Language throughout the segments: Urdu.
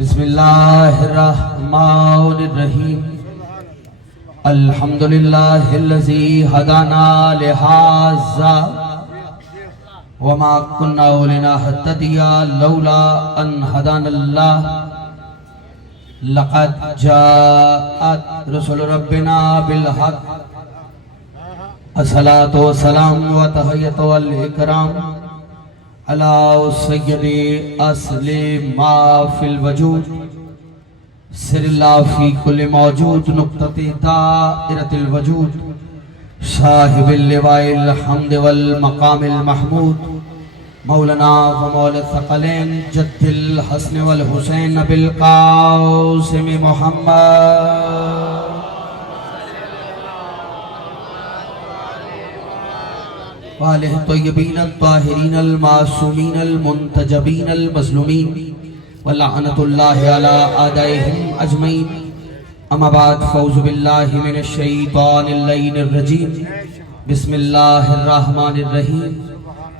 بسم اللہ الرحمن الرحیم الحمدللہ الذی ہدانا لہذا وما كنا لنهتدي لولا ان هدانا الله لقد جاءت رسل ربنا بالحق الصلاة والسلام وتحية والإكرام على سيد أصل ما في الوجود سر الله في كل موجود نقطة دائرة الوجود صاحب اللواء الحمد والمقام المحمود مولانا ومولى الثقلين جد الحسن والحسين بالقاسم محمد وآلہ الطیبین الطاہرین المعصومین المنتجبین المظلومین ولعنت اللہ علی اعدائہم اجمعین اما بعد فاعوذ باللہ من الشیطان اللعین الرجیم بسم اللہ الرحمن الرحیم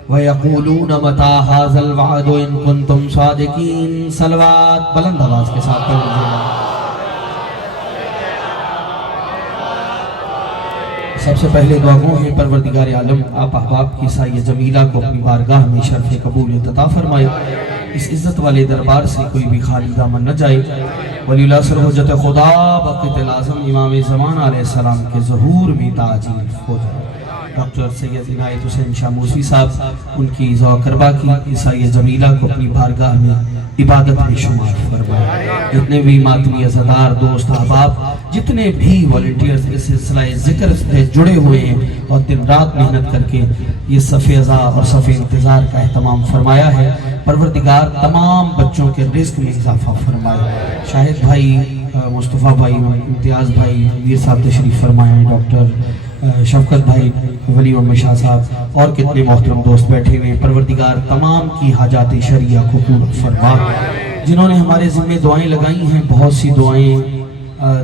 وَيَقُولُونَ مَتَى هَذَا الْوَعْدُ إِن كُنتُمْ صَادِقِينَ صلوات بلند آواز کے ساتھ پڑھیں۔ سب سے پہلے دعا گو ہیں پروردگار عالم آپ احباب کی سایہ جمیلہ کو اپنی بارگاہ میں شرف قبولیت عطا فرمائے، اس عزت والے دربار سے کوئی بھی خالی دامن نہ جائے۔ ولی اللہ سر حجت خدا بقیت العظم امام زمان علیہ السلام کے ظہور میں تعجیل ہو جائے۔ ڈاکٹر سید عنایت حسین شاہ موسوی صاحب ان کی ذوق کربا کی عیسائی جمیلہ کو اپنی بارگاہ میں عبادت میں شمار فرمائے۔ جتنے بھی ماتمی عزادار دوست احباب جتنے بھی والنٹیئرز اس سلسلہ ذکر سے جڑے ہوئے ہیں اور دن رات محنت کر کے یہ صف عزا اور صف انتظار کا اہتمام فرمایا ہے، پروردگار تمام بچوں کے رزق میں اضافہ فرمائے۔ شاہد بھائی، مصطفیٰ بھائی، امتیاز بھائی، ویر صاحب تشریف فرمائے، ڈاکٹر شفقت بھائی، ولی ام شاہ صاحب اور کتنے محترم دوست بیٹھے ہوئے، پروردگار تمام کی حاجات شرعیہ کو پورا فرما۔ جنہوں نے ہمارے ذمہ دعائیں لگائی ہیں، بہت سی دعائیں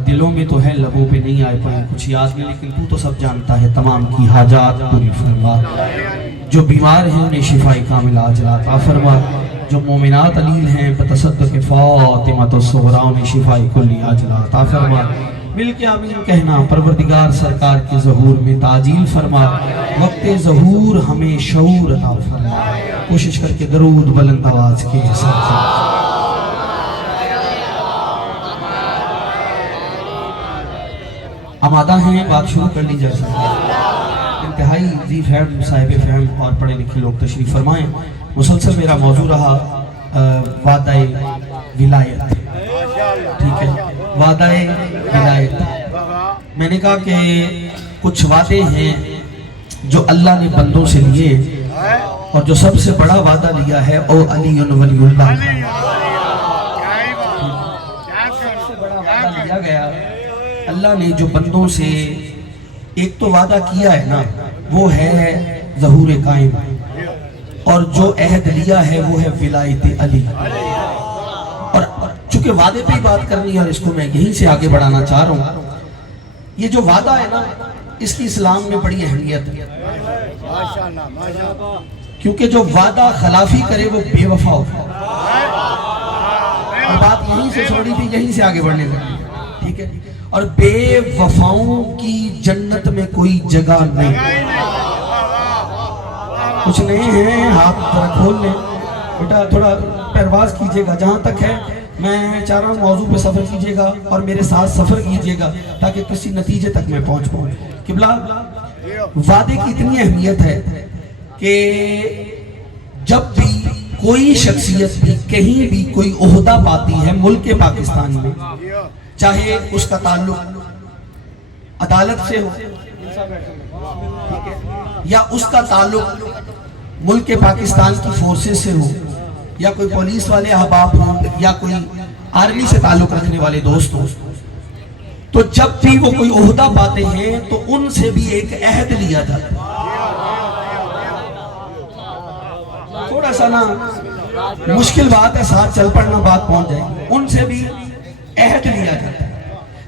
دلوں میں تو ہے، لبوں پہ نہیں آئے پائیں، کچھ یاد میں، لیکن تو سب جانتا ہے، تمام کی حاجات پوری فرما۔ جو بیمار ہیں انہیں شفاء کاملہ عاجلہ عطا فرما، جو مومنات علیل ہیں بتصدق فاطمۃ الصغریٰ انہیں شفاء کلی عاجلہ عطا فرما۔ مل کے آمین کہنا، پروردگار سرکار کے ظہور میں تعجیل فرما، وقت ظہور ہمیں شعور عطا فرما۔ کوشش کر کے درود بلند آواز کے ساتھ آمادہ ہیں، بات شروع کر لی جا سکتی ہے۔ انتہائی ذی فہم، صاحب فہم اور پڑھے لکھے لوگ تشریف فرمائیں۔ مسلسل میرا موضوع رہا وعدہ ولایت، ٹھیک ہے، وعدہ ولایت۔ میں نے کہا کہ کچھ وعدے ہیں جو اللہ نے بندوں سے لیے، اور جو سب سے بڑا وعدہ لیا ہے او علی ولی اللہ، سب سے بڑا وعدہ لیا گیا اللہ نے جو بندوں سے ایک تو وعدہ کیا ہے نا، وہ ہے ظہور قائم، اور جو عہد لیا ہے وہ ہے ولایت علی۔ اور چونکہ وعدے پہ ہی بات کرنی ہے اور اس کو میں یہیں سے آگے بڑھانا چاہ رہا ہوں، یہ جو وعدہ ہے نا اس کی اسلام میں بڑی اہمیت ہے، کیونکہ جو وعدہ خلافی کرے وہ بے وفا ہوتا ہے۔ اور بات یہیں سے چھوڑی تھی، یہیں سے آگے بڑھنے لگی، ٹھیک ہے۔ اور بے وفاؤں کی جنت میں کوئی جگہ نہیں۔ کچھ نہیں ہے، ہاتھ ذرا کھول لیں بیٹا، تھوڑا پرواز کیجئے گا، جہاں تک ہے میں چاہ رہا ہوں موضوع پہ سفر کیجئے گا اور میرے ساتھ سفر کیجئے گا تاکہ کسی نتیجے تک میں پہنچ پاؤں۔ قبلہ، وعدے کی اتنی اہمیت ہے کہ جب بھی کوئی شخصیت بھی کہیں بھی کوئی عہدہ پاتی ہے ملک پاکستان میں، چاہے اس کا تعلق عدالت سے ہو یا اس کا تعلق ملک پاکستان کی فورسز سے ہو یا کوئی پولیس والے احباب ہوں یا کوئی آرمی سے تعلق رکھنے والے دوست ہوں، تو جب بھی وہ کوئی عہدہ پاتے ہیں تو ان سے بھی ایک عہد لیا جاتا ہے۔ تھوڑا سا نا مشکل بات ہے، ساتھ چل پڑنا بات پہنچ جائے گی۔ ان سے بھی عہد لیا جاتا ہے،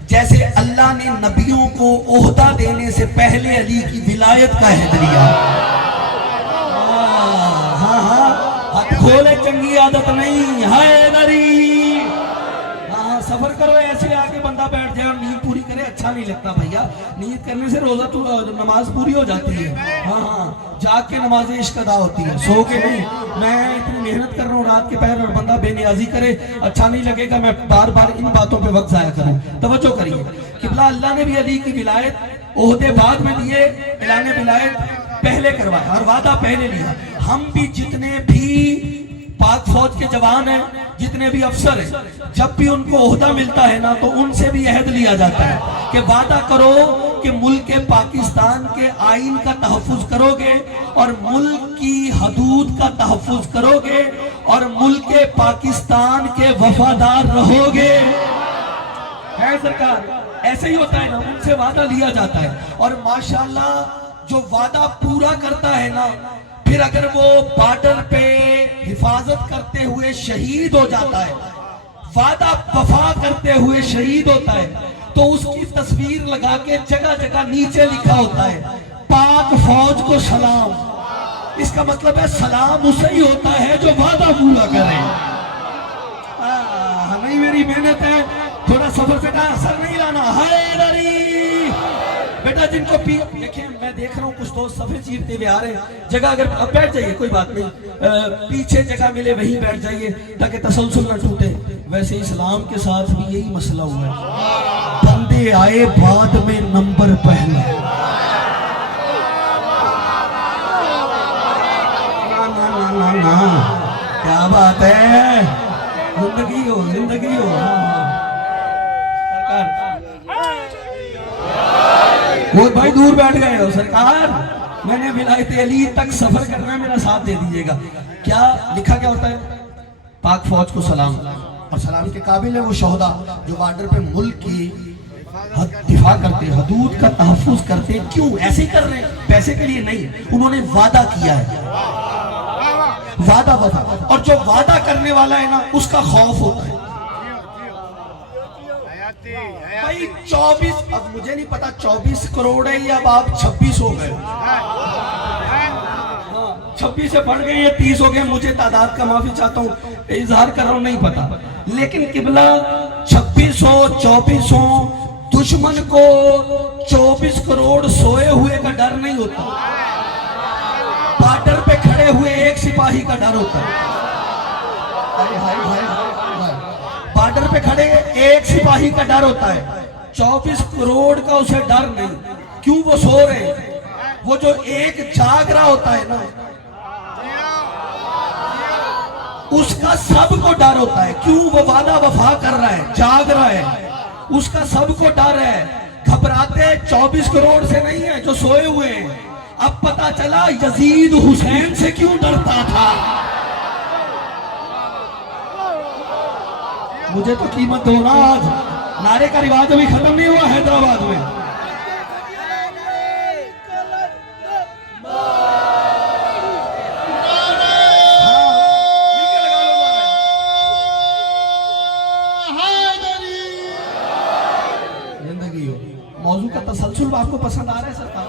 جیسے اللہ نے نبیوں کو عہدہ دینے سے پہلے علی کی ولایت کا عہد لیا۔ ہاں ہاں، ہاتھ کھولے، چنگی عادت نہیں، حیدری بیٹھ جائے اور نیند پوری کرے اچھا نہیں لگتا بھیا. نیند کرنے سے روزہ تو نماز پوری ہو جاتی ہے. ہاں جاگ کے نماز عشق ادا ہوتی ہے, سو کے نہیں. میں اتنی محنت کر رہا ہوں رات کے پہر اور بندہ بے نیازی کرے, اچھا نہیں لگے گا. میں بار بار ان باتوں پہ وقت ضائع کروں. توجہ کریے قبلہ, اللہ نے بھی علی کی ولایت عہدے بعد میں دیے, اعلان ولایت پہلے کروایا اور وعدہ پہلے لیا. ہم بھی جتنے بھی پاک فوج کے جوان ہیں, جتنے بھی افسر ہیں, جب بھی ان کو عہدہ ملتا ہے نا تو ان سے بھی عہد لیا جاتا ہے کہ وعدہ کرو کہ ملک پاکستان کے آئین کا تحفظ کرو گے اور ملک کی حدود کا تحفظ کرو گے اور ملک پاکستان کے وفادار رہو گے. ہے سرکار, ایسے ہی ہوتا ہے نا, ان سے وعدہ لیا جاتا ہے. اور ماشاءاللہ جو وعدہ پورا کرتا ہے نا, پھر اگر وہ بارڈر پہ حفاظت کرتے ہوئے شہید ہو جاتا ہے, وعدہ وفا کرتے ہوئے شہید ہوتا ہے, تو اس کی تصویر لگا کے جگہ جگہ نیچے لکھا ہوتا ہے پاک فوج کو سلام. اس کا مطلب ہے سلام اسے ہی ہوتا ہے جو وعدہ پورا کرے. ہمیں میری محنت ہے, تھوڑا سفر سے کہا اثر نہیں لانا. حیدری بیٹا جن کو دیکھیں, میں دیکھ رہا ہوں کچھ دوست صفحے چیرتے ہوئے آ رہے ہیں. جگہ اگر اب بیٹھ جائیے, کوئی بات نہیں, پیچھے جگہ ملے وہیں بیٹھ جائیے تاکہ تسلسل نہ ٹوٹے. ویسے اسلام کے ساتھ بھی یہی مسئلہ ہوا ہے, بندے آئے بعد میں نمبر پہلا. کیا بات ہے, زندگی ہو زندگی ہو. وہ بھائی دور بیٹھ گئے ہو. سرکار میں نے ولایت علی تک سفر کرنا ہے, میرا ساتھ دے دیجئے گا. کیا لکھا کیا ہوتا ہے؟ پاک فوج کو سلام. اور سلام کے قابل ہے وہ شہداء جو بارڈر پہ ملک کی دفاع کرتے, حدود کا تحفظ کرتے. کیوں ایسے کر رہے ہیں؟ پیسے کے لیے نہیں, انہوں نے وعدہ کیا ہے. وعدہ وفا, اور جو وعدہ کرنے والا ہے نا اس کا خوف ہوتا ہے. بھائی 24, اب مجھے نہیں پتا 24 کروڑ ہے یا اب آپ 26 ہو گئے, 26 سے بڑھ گئے یا 30 ہو گئے, مجھے تعداد کا معافی چاہتا ہوں, اظہار کر رہا ہوں, نہیں پتا. لیکن قبلہ 26 ہو 24 ہو, دشمن کو 24 کروڑ سوئے ہوئے کا ڈر نہیں ہوتا, بارڈر پہ کھڑے ہوئے ایک سپاہی کا ڈر ہوتا ہے. بارڈر پہ کھڑے ایک سپاہی کا ڈر ہوتا ہے, 24 کروڑ کا اسے ڈر نہیں. کیوں؟ وہ سو رہے ہیں. وہ جو ایک جاگ رہا ہوتا ہے نا اس کا سب کو ڈر ہوتا ہے. کیوں؟ وہ وعدہ وفا کر رہا ہے, جاگ رہا ہے, اس کا سب کو ڈر ہے. گھبراتے 24 کروڑ سے نہیں ہے جو سوئے ہوئے ہیں. اب پتا چلا یزید حسین سے کیوں ڈرتا تھا. مجھے تو قیمت دو نا. آج نعرے کا رواج ابھی ختم نہیں ہوا حیدرآباد میں. زندگی ہو. موضوع کا تسلسل آپ کو پسند آ رہا ہے سرکار؟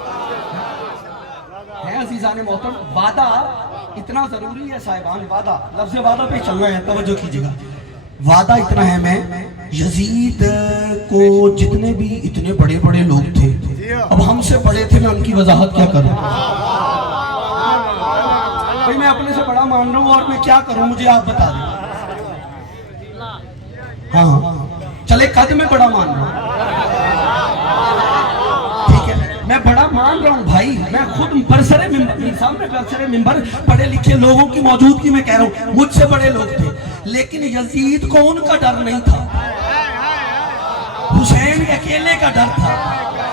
ہے عزیزان محترم, وعدہ اتنا ضروری ہے صاحبان. وعدہ, لفظ وعدہ پہ چل رہے ہیں, توجہ کیجئے گا. وعدہ اتنا ہے, میں یزید کو جتنے بھی اتنے بڑے بڑے لوگ تھے, اب ہم سے بڑے تھے, میں ان کی وضاحت کیا کروں. بھئی میں اپنے سے بڑا مان رہا ہوں اور میں کیا کروں, مجھے آپ بتا دیں. ہاں چلے قد میں بڑا مان رہا ہوں, ٹھیک ہے, میں بڑا مان رہا ہوں بھائی. میں خود برسر ممبر پڑھے لکھے لوگوں کی موجودگی میں کہہ رہا ہوں, مجھ سے بڑے لوگ تھے, لیکن یزید کو ان کا ڈر نہیں تھا, حسین اکیلے کا ڈر تھا.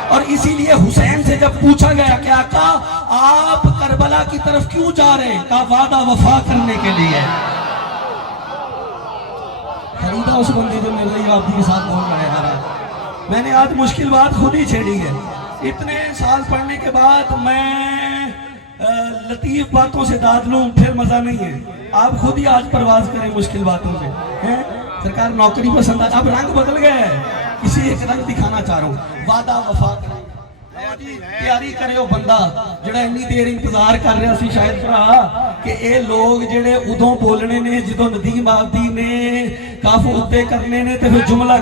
اور اسی لیے حسین سے جب پوچھا گیا کہ آقا آپ کربلا کی طرف کیوں جا رہے ہیں, کہا وعدہ وفا کرنے کے لیے. خریدا اس بندے جو میرے لیے آپ کے ساتھ بول رہا ہے. میں نے آج مشکل بات خود ہی چھیڑی ہے. اتنے سال پڑھنے کے بعد میں لطیف باتوں سے داد لوں پھر مزہ نہیں ہے. آپ خود ہی آج پرواز کریں مشکل باتوں میں. سرکار نوکری پسند ہے, اب رنگ بدل گیا ہے, اسی ایک رنگ دکھانا چاہ رہا ہوں. وعدہ وفا کریں, ਤਿਆਰੀ ਕਰਿਓ ਬੰਦਾ ਜਿਹੜਾ ਇੰਨੀ ਦੇਰ ਇੰਤਜ਼ਾਰ ਕਰ ਰਿਹਾ ਸੀ ਸ਼ਾਇਦ ਭਰਾ ਕਿ ਇਹ ਲੋਕ ਜਿਹੜੇ ਉਦੋਂ ਬੋਲਣੇ ਨੇ ਜਦੋਂ ਨਦੀਮ ਆਬਦੀ ਨੇ ਕਾਫ ਉੱਤੇ ਕਰਨੇ ਨੇ ਤੇ ਫਿਰ ਜੁਮਲਾ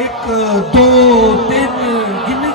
1 2 3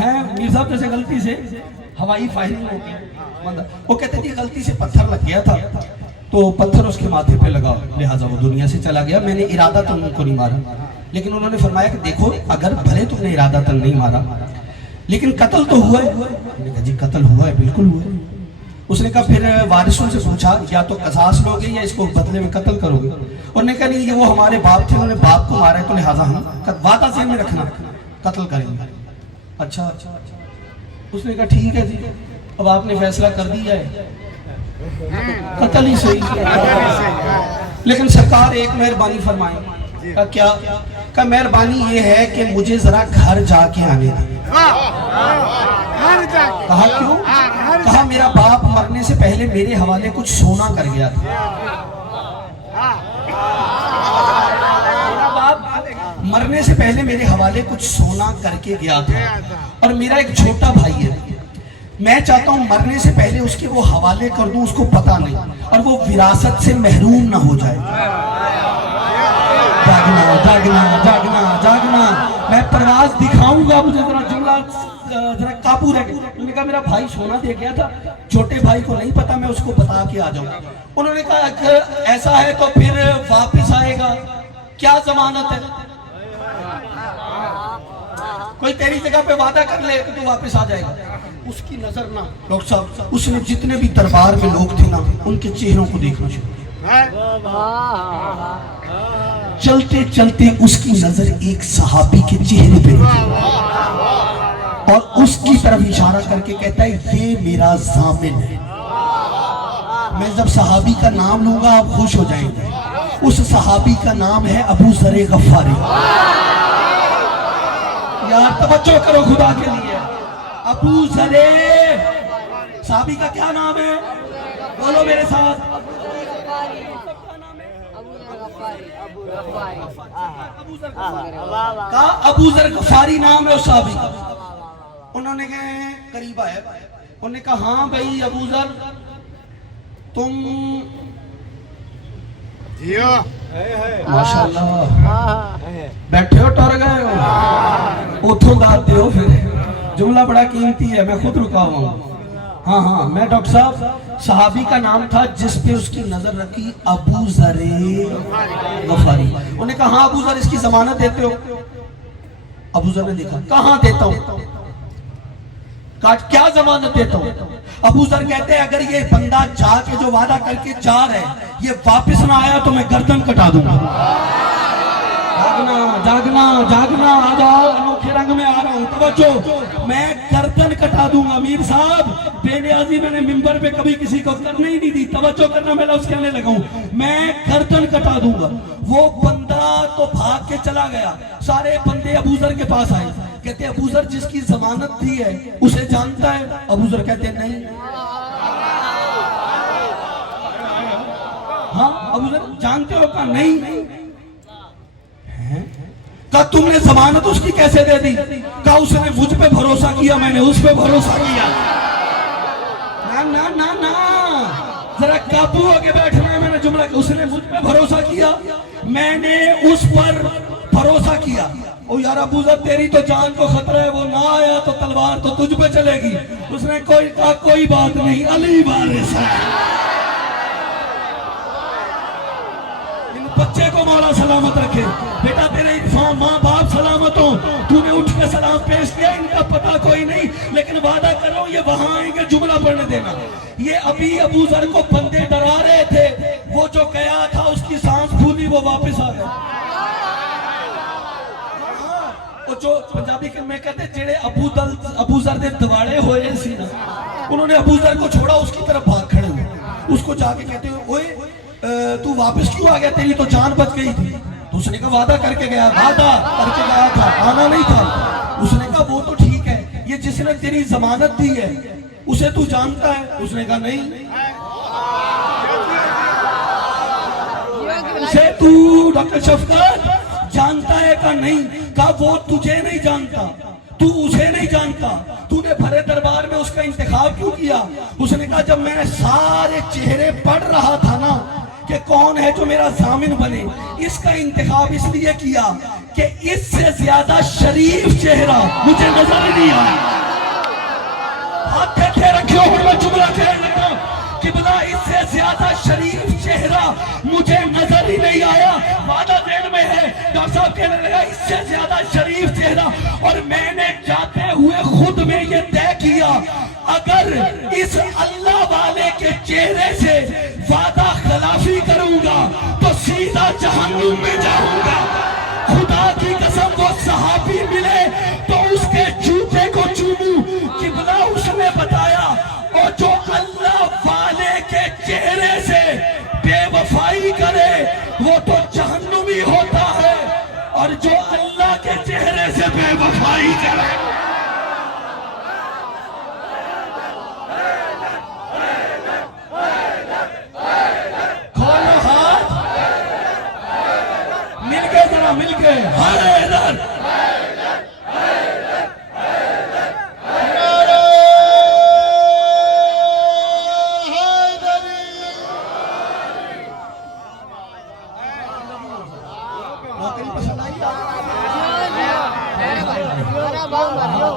ہیں۔ میر صاحب جیسے غلطی سے ہوائی فائرنگ ہو گئی، وہ کہتے تھے غلطی سے پتھر لگ گیا تھا تو پتھر اس کے ماتھے پہ لگا، لہٰذا وہ دنیا سے چلا گیا، میں نے ارادہ تن ان کو نہیں مارا۔ لیکن انہوں نے فرمایا کہ دیکھو اگر بھلے تم نے ارادہ تن نہیں مارا لیکن قتل تو ہوا ہے۔ میں نے کہا جی قتل ہوا ہے، بالکل ہوا ہے۔ اس نے کہا پھر وارثوں سے پوچھا یا تو قصاص لوگے یا اس کو بدلے میں قتل کرو گے؟ انہوں نے کہا نہیں، یہ وہ ہمارے باپ تھے، انہوں نے باپ کو مارا ہے تو لہٰذا ہم وعدہ ذہن میں رکھنا قتل کریں گے۔ اچھا اس نے کہا ٹھیک ہے جی، اب آپ نے فیصلہ کر دیا ہے، قتل ہی صحیح۔ لیکن سرکار ایک مہربانی فرمائیں۔ کہا کیا؟ کہا مہربانی یہ ہے کہ مجھے ذرا گھر جا کے آنے دیں۔ کہا کیوں؟ کہا میرا باپ مرنے سے پہلے میرے حوالے کچھ سونا کر گیا تھا۔ مرنے سے پہلے میرے حوالے کچھ سونا کر کے گیا تھا، اور میرا ایک چھوٹا بھائی ہے، میں چاہتا ہوں مرنے سے پہلے اس کے وہ حوالے کر دوں، اس کو پتہ نہیں، اور وہ وراثت سے محروم نہ ہو جائے۔ جاگنا جاگنا جاگنا جاگنا، میں پرواز دکھاؤں گا، مجھے ذرا جملہ ذرا قابو رکھ۔ انہوں نے کہا میرا بھائی سونا دے گیا تھا، چھوٹے بھائی کو نہیں پتا، میں اس کو بتا کے آ جاؤں۔ انہوں نے کہا اگر ایسا ہے تو پھر واپس آئے گا، کیا ضمانت ہے؟ کوئی تیری جگہ پہ وعدہ کر لے کہ تو واپس آ جائے گا۔ اس کی نظر نہ ڈاکٹر صاحب، اس نے جتنے بھی دربار میں لوگ تھے نا ان کے چہروں کو دیکھنا شروع کیا۔ چلتے چلتے اس کی نظر ایک صحابی کے چہرے پہ رکی اور اس کی طرف اشارہ کر کے کہتا ہے یہ میرا ضامن ہے، میں جب صحابی کا نام لوں گا آپ خوش ہو جائیں گے۔ اس صحابی کا نام ہے ابو ذر غفاری۔ یار توجہ کرو خدا کے لیے، ابو ذر صحابی کا کیا نام ہے؟ بولو میرے ساتھ، کہا ابو ذر غفاری نام ہے اس صحابی کا۔ انہوں نے کہا قریب آئے، انہوں نے کہا ہاں بھائی ابو ذر تم ماشاءاللہ بیٹھے ہو ٹر گئے ہو، اتھوں داد دے ہو، پھر جملہ بڑا قیمتی ہے، میں خود رکا ہوا ہوں۔ ہاں ہاں میں ڈاکٹر صاحب صحابی کا نام تھا جس پہ اس کی نظر رکھی ابو ذر غفاری۔ انہوں نے کہا ہاں ابو ذر اس کی ضمانت دیتے ہو؟ ابو ذر نے دیکھا، کہاں دیتا ہوں؟ کہا کیا ضمانت دیتا ہوں؟ ابو ذر کہتے ہیں اگر یہ بندہ جا کے جو وعدہ کر کے جا رہے یہ واپس نہ آیا تو میں گردن کٹا دوں گا۔ جاگنا جاگنا جاگنا، آ جاؤ انوکھے رنگ میں آ رہا ہوں، توجہ، میں گردن کٹا دوں گا۔ میر صاحب بے نیازی میں نے ممبر پہ کبھی کسی کو کرنے ہی نہیں دی، توجہ کرنا، میں لفظ کہنے لگا ہوں، میں گردن کٹا دوں گا۔ وہ بندہ تو بھاگ کے چلا گیا، سارے بندے ابو ذر کے پاس آئے، کہتے ہیں ابو ذر جس کی ضمانت دی ہے اسے جانتا ہے؟ ابو ذر کہتے ہیں نہیں۔ ہاں ابو ذر جانتے ہو؟ کہا نہیں۔ کہا تم نے ضمانت اس کی کیسے دے دی؟ کہا اس نے مجھ پہ بھروسہ کیا، میں نے اس پہ بھروسہ کیا۔ نا نا نا ذرا قابو ہو کے بیٹھنا ہے، میں نے جملہ کہ اس نے مجھ پہ بھروسہ کیا، میں نے اس پر بھروسہ کیا۔ او یار ابو ذر تیری تو جان کو خطرہ ہے، وہ نہ آیا تو تلوار تو تجھ پہ چلے گی۔ اس نے کہا کوئی بات نہیں، علی وارث ہے۔ ان بچے کو مولا سلامت رکھے، بیٹا تیرے ماں باپ سلامت ہوں، تو نے اٹھ کے سلام پیش کیا، ان کا پتہ کوئی نہیں، لیکن وعدہ کرو یہ وہاں آئیں گے جملہ پڑھنے دینا۔ یہ ابھی ابو ذر کو بندے ڈرا رہے تھے، وہ جو گیا تھا اس کی سانس پھولی، وہ واپس آ گیا۔ وہ جو پنجابی میں کہتے ہیں جڑے ابو ذر دے دواڑے ہوئے سی نا، انہوں نے ابو ذر کو چھوڑا، اس کی طرف بھاگ کھڑے ہوئے، اس کو جا کے کہتے ہیں اوئے تو واپس کیوں آ گیا، تیری تو جان بچ گئی تھی۔ تو اس نے کہا وعدہ کر کے گیا، وعدہ کر کے گیا تھا، آنا نہیں تھا۔ اس نے کہا وہ تو ٹھیک ہے، یہ جس نے تیری ضمانت دی ہے اسے تو جانتا ہے؟ اس نے کہا نہیں۔ اسے تو ڈاکٹر شفقت جانتا ہے کہ نہیں؟ کہا وہ تجھے نہیں جانتا، تو اسے نہیں جانتا، تو نے بھرے دربار میں اس کا انتخاب کیوں کیا؟ اس نے کہا جب میں سارے چہرے پڑھ رہا تھا نا، کہ کون ہے جو میرا ضامن بنے. اس کا انتخاب اس لیے کیا کہ اس سے زیادہ شریف چہرہ مجھے نظر ہی نہیں آیا. ہاتھ کھے رکھے ہو میں جملہ کہنے لگا کہ بلا اس سے زیادہ شریف چہرہ مجھے نظر ہی نہیں آیا. وعدہ ذہن میں ہے. ڈاکٹر صاحب کہنے لگا اس سے زیادہ شریف چہرہ. اور میں نے جاتے ہوئے خود میں یہ طے کیا اگر اس اللہ والے کے چہرے سے وعدہ خلافی کروں گا تو سیدھا جہنم میں جاؤں گا. خدا کی قسم وہ صحابی ملے تو اس کے جوتے کو چوموں. قبلہ اس نے بتایا اور جو اللہ والے کے چہرے سے بے وفائی کرے وہ تو جہنمی ہوتا ہے اور جو اللہ کے چہرے سے بے وفائی کرے کھولو ہاتھ مل کے ذرا مل کے حیدر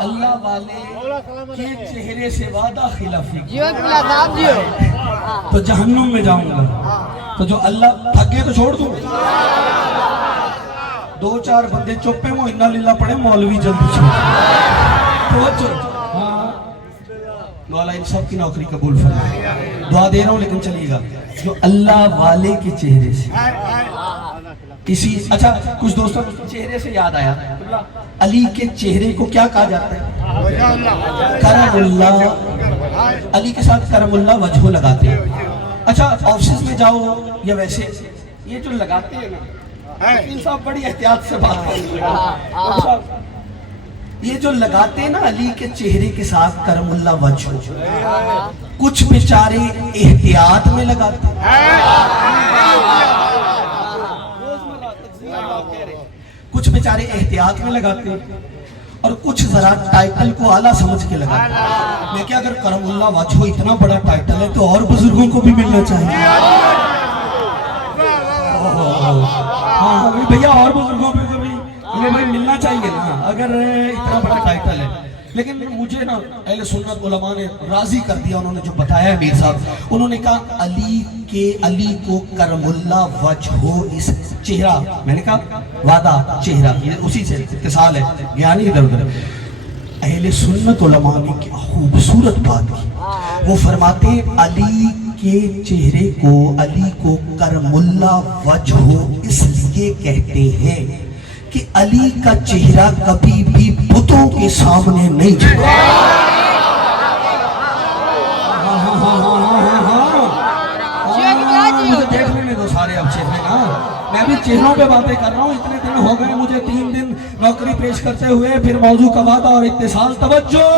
اللہ والے کے چہرے سے وعدہ خلافی تو جہنم میں جاؤں گا. تو جو اللہ تھکے تو چھوڑ دوں. 2-4 بندے چپے وہ انا للہ پڑھے مولوی جلدی چھوڑ. مولا ان سب کی نوکری قبول فرمائے. دعا دے رہا ہوں لیکن چلیے گا. جو اللہ والے کے چہرے سے اسی اچھا کچھ دوستوں چہرے سے یاد آیا علی کے چہرے کو کیا کہا جاتا ہے؟ کرم اللہ. علی کے ساتھ کرم اللہ وجہ لگاتے ہیں. اچھا آفسز میں جاؤ یا ویسے یہ جو لگاتے ہیں نا ان صاحب بڑی احتیاط سے بات کریں گے. یہ جو لگاتے ہیں نا علی کے چہرے کے ساتھ کرم اللہ وجہ کچھ بیچارے احتیاط میں لگاتے کچھ بیچارے احتیاط میں لگاتے اور کچھ ذرا ٹائٹل کو اعلیٰ سمجھ کے لگاتے. میں کیا اگر کرم اللہ وجہ اتنا بڑا ٹائٹل ہے تو اور بزرگوں کو بھی ملنا چاہیے. ہاں بھیا اور بزرگوں کو بھی انہیں ملنا چاہیے نا اگر اتنا بڑا ٹائٹل ہے. لیکن مجھے نا اہل سنت علماء نے راضی کر دیا. انہوں نے جو بتایا امیر صاحب انہوں نے کہا علی کو کرم اللہ وجہ اس چہرہ میں نے کہا وعدہ چہرہ یہ اسی سے اتصال ہے یعنی ادھر ادھر. اہل سنت علماء نے کیا خوبصورت بات کی. وہ فرماتے ہیں علی کے چہرے کو علی کو کرم اللہ وجہ اس لیے کہتے ہیں کہ علی کا چہرہ کبھی بھی بتوں کے سامنے نہیں جھکا. مجھے دیکھ لینے دو سارے اب چہرے نا. میں بھی چہروں پہ باتیں کر رہا ہوں. اتنے دن ہو گئے مجھے 3 دن نوکری پیش کرتے ہوئے. پھر موضوع کا وعدہ اور اتصال. توجہ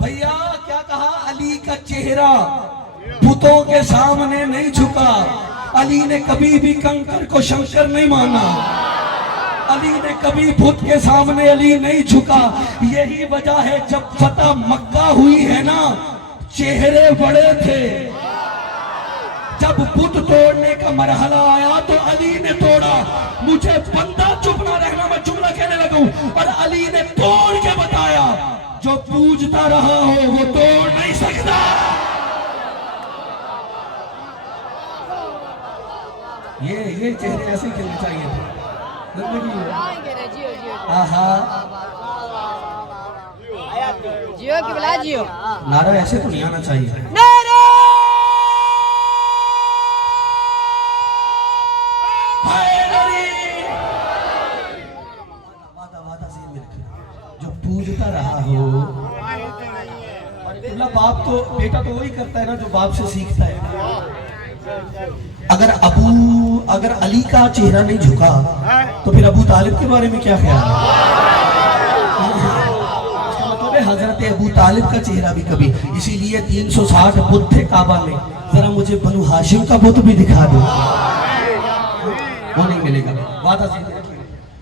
بھیا کیا کہا علی کا چہرہ بتوں کے سامنے نہیں جھکا. علی نے کبھی بھی کنکر کو شنکر نہیں مانا. علی نے کبھی بت کے سامنے علی نہیں جھکا. یہی وجہ ہے جب فتح مکہ ہوئی ہے نا چہرے بڑے تھے. جب بت توڑنے کا مرحلہ آیا تو علی نے توڑا. مجھے بندہ چپ نہ رہنا میں جملہ کہنے لگا ہوں. اور علی نے توڑ کے بتایا جو پوجتا رہا ہو وہ توڑ نہیں سکتا. یہ چہرے ایسے کھلنے چاہیے تھے. جیو کی بلا جیو نعرہ ایسے تو نہیں آنا چاہیے. جو پوجتا رہا ہو باپ تو بیٹا تو وہی کرتا ہے نا جو باپ سے سیکھتا ہے. اگر علی کا چہرہ نہیں جھکا تو پھر ابو طالب کے بارے میں کیا خیال ہے؟ اس کا مطلب ہے حضرت ابو طالب کا چہرہ بھی کبھی. اسی لیے 360 بت تھے کعبہ میں. ذرا مجھے بنو ہاشم کا بت بھی دکھا دو. وہ نہیں ملے گا. وعدہ ذکر.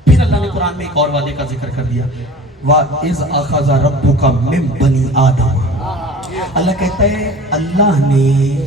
پھر اللہ نے قرآن میں ایک اور وعدے کا ذکر کر دیا. وَإِذْ أَخَذَ رَبُّكَ مِن بَنِي آدَمَ. اللہ کہتا ہے اللہ نے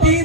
3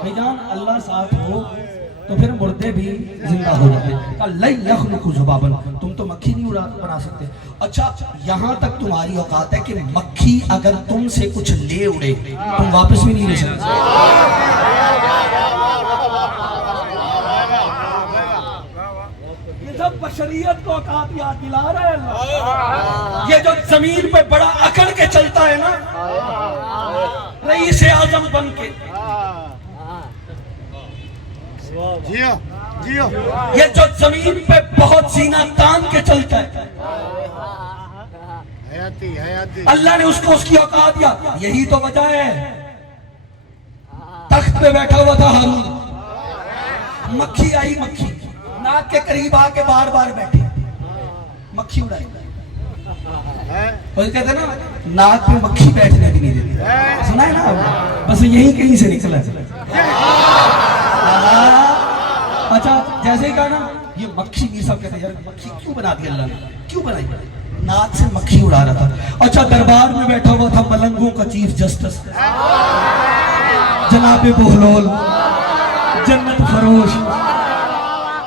بھائی جان۔ اللہ ساتھ ہو تو پھر مردے بھی زندہ ہو جاتے ہیں۔ لَن يَخْلُقُوا ذُبَابًا، تم تو مکھی نہیں بنا سکتے۔ اچھا یہاں تک تمہاری اوقات ہے کہ مکھی اگر تم سے کچھ لے اڑے تم واپس بھی نہیں لے سکتے۔ یہ سب بشریت کو اوقات یاد دلا رہا ہے اللہ۔ یہ جو زمین پہ بڑا اکڑ کے چلتا ہے نا رئیس اعظم بن کے، یہ جو زمین پہ بہت سینہ تان کے چلتا ہے اللہ نے اس کو اس کی اوقات دیا۔ یہی تو وجہ ہے تخت پہ بیٹھا ہوا تھا ہارون، مکھی آئی، مکھی ناک کے قریب آ کے بار بار بیٹھی، مکھی اڑائی۔ اور کہتے ہیں نا ناک پہ مکھی بیٹھنے بھی نہیں دیتی، سنا ہے نا، بس یہی کہیں سے نکلا ہے۔ اچھا جیسے ہی کہا نا یہ مکھی، میر صاحب کہتے ہیں یار مکھی کیوں بنا دی اللہ نے، کیوں بنائی؟ ناک سے مکھی اڑا رہا تھا۔ اچھا دربار میں بیٹھا ہوا تھا ملنگوں کا چیف جسٹس جناب بہلول، جنت فروش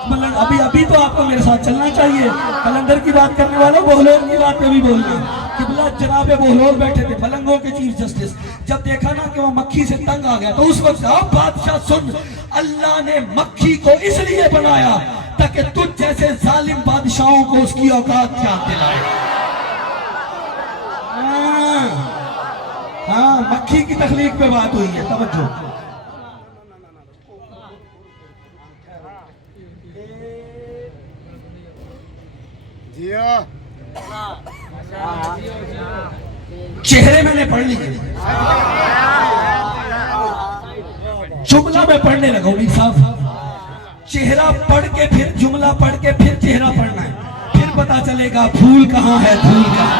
ملنگ۔ ابھی تو آپ کو میرے ساتھ چلنا چاہیے، کلندر کی بات کرنے والوں بہلول کی بات پہ بھی بول رہے ہیں۔ قبلہ جناب بہلول بیٹھے تھے ملنگوں کے چیف جسٹس، جب دیکھا نا کہ وہ مکھی سے تنگ آ گیا تو اس وقت اب بادشاہ سن، اللہ نے مکھی کو اس لیے بنایا تاکہ تجھ جیسے ظالم بادشاہوں کو اس کی اوقات یاد دلائے۔ ہاں مکھی کی تخلیق پہ بات ہوئی ہے، توجہ۔ چہرے میں نے پڑھ لی، جملہ میں پڑھنے لگا امید صاحب، چہرہ پڑھ کے پھر جملہ پڑھ کے پھر چہرہ پڑھنا ہے، پھر پتا چلے گا پھول کہاں ہے دھول کہاں۔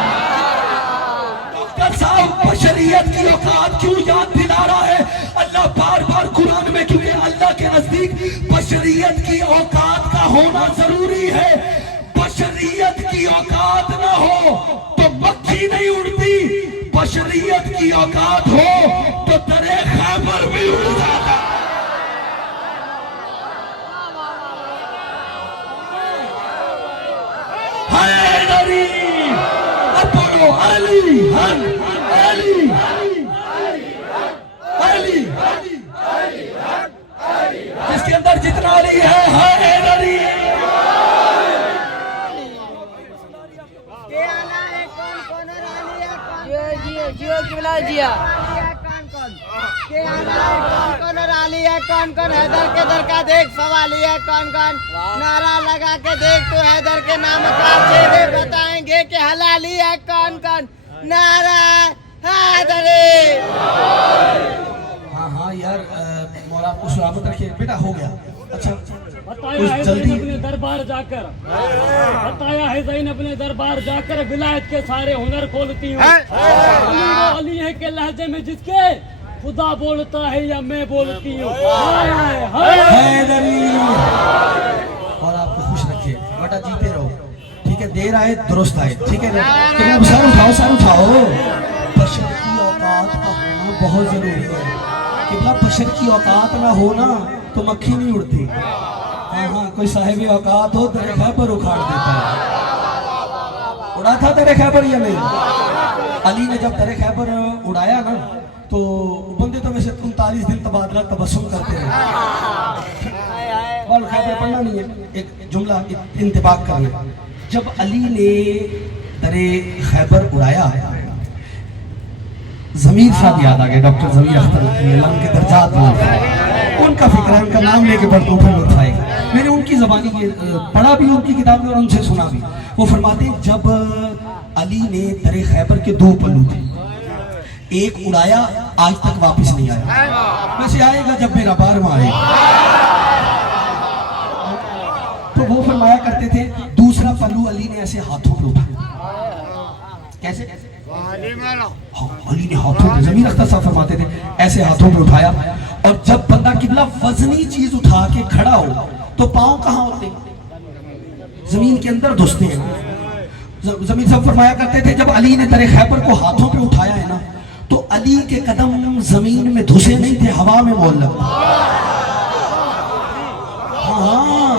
ڈاکٹر صاحب بشریت کی اوقات کیوں یاد دلا رہا ہے اللہ بار بار قرآن میں؟ کیونکہ اللہ کے نزدیک بشریت کی اوقات کا ہونا ضروری ہے۔ بشریت کی اوقات نہ ہو تو مکھی نہیں اڑتی، بشریت کی اوقات ہو تو درے خیبر بھی اڑ جاتا۔ حیدری اپنو علی ہن علی علی، جس کے اندر جتنا علی ہے حیدری۔ کون حیدر کے در کا دیکھ سوالی ہے، کون کون نعرہ لگا کے دیکھ تو حیدر کے نام کا چہرے بتائیں گے کہ حلالی ہے، کون کون نعرہ حیدری۔ ہاں یار مولا آپ کو سلامت رکھیے بیٹا، ہو گیا۔ اچھا بتایا ہے زین اپنے دربار جا کر، بتایا ہے زین اپنے دربار جا کر ولایت کے سارے ہنر کھولتی ہوں۔ علی وہ علی ہے کہ لہجے میں جس کے خدا بولتا ہے یا میں بولتی ہوں۔ حیدری اور آپ کو خوش رکھے بیٹا، جیتے رہو ٹھیک ہے، دیر آئے درست آئے ٹھیک ہے، سر اٹھاؤ سر اٹھاؤ۔ بشر کی اوقات کا ہونا بہت ضروری ہے، قبلہ بشر کی اوقات نہ ہونا تو مکھی نہیں اڑتی۔ ہاں کوئی صاحب اوقات ہو در خیبر اکھاڑ دیتا ہے۔ اڑا تھا در خیبر یا نہیں؟ علی نے جب در خیبر اڑایا نا تو بندے تو ویسے 39 دن تبادلہ تبسم کرتے ہیں، اور خیبر پڑھنا نہیں ہے، ایک جملہ انتباق کرنا۔ جب علی نے در خیبر اڑایا ضمیر صاحب یاد آگئے، ڈاکٹر ضمیر اختر اللہ ان کے درجات میں، ان کا فکر ہے، ان کا نام لے کے پڑھتا ہوں پھر لطف آئے گا۔ میں نے ان کی زبانی پڑھا بھی ان کی کتاب میں اور ان سے سنا بھی۔ وہ فرماتے ہیں جب علی نے در خیبر کے 2 پلو تھے، ایک اڑایا آج تک واپس نہیں آیا، ویسے آئے گا جب میرا بار میں آئے گا۔ تو وہ فرمایا کرتے تھے دوسرا پلو علی نے ایسے ہاتھوں پہ اٹھایا، کیسے؟ علی نے ہاتھوں پہ، ضمیر اختر صاحب فرماتے تھے ایسے ہاتھوں پہ اٹھایا، اور جب بندہ قبلہ وزنی چیز اٹھا کے کھڑا ہو تو پاؤں کہاں ہوتے ہیں؟ زمین کے اندر دھستے ہیں۔ ضمیر صاحب فرمایا کرتے تھے جب علی نے در خیبر کو ہاتھوں پہ اٹھایا ہے نا تو علی کے قدم زمین میں دھسے نہیں تھے، ہوا میں معلق۔ ہاں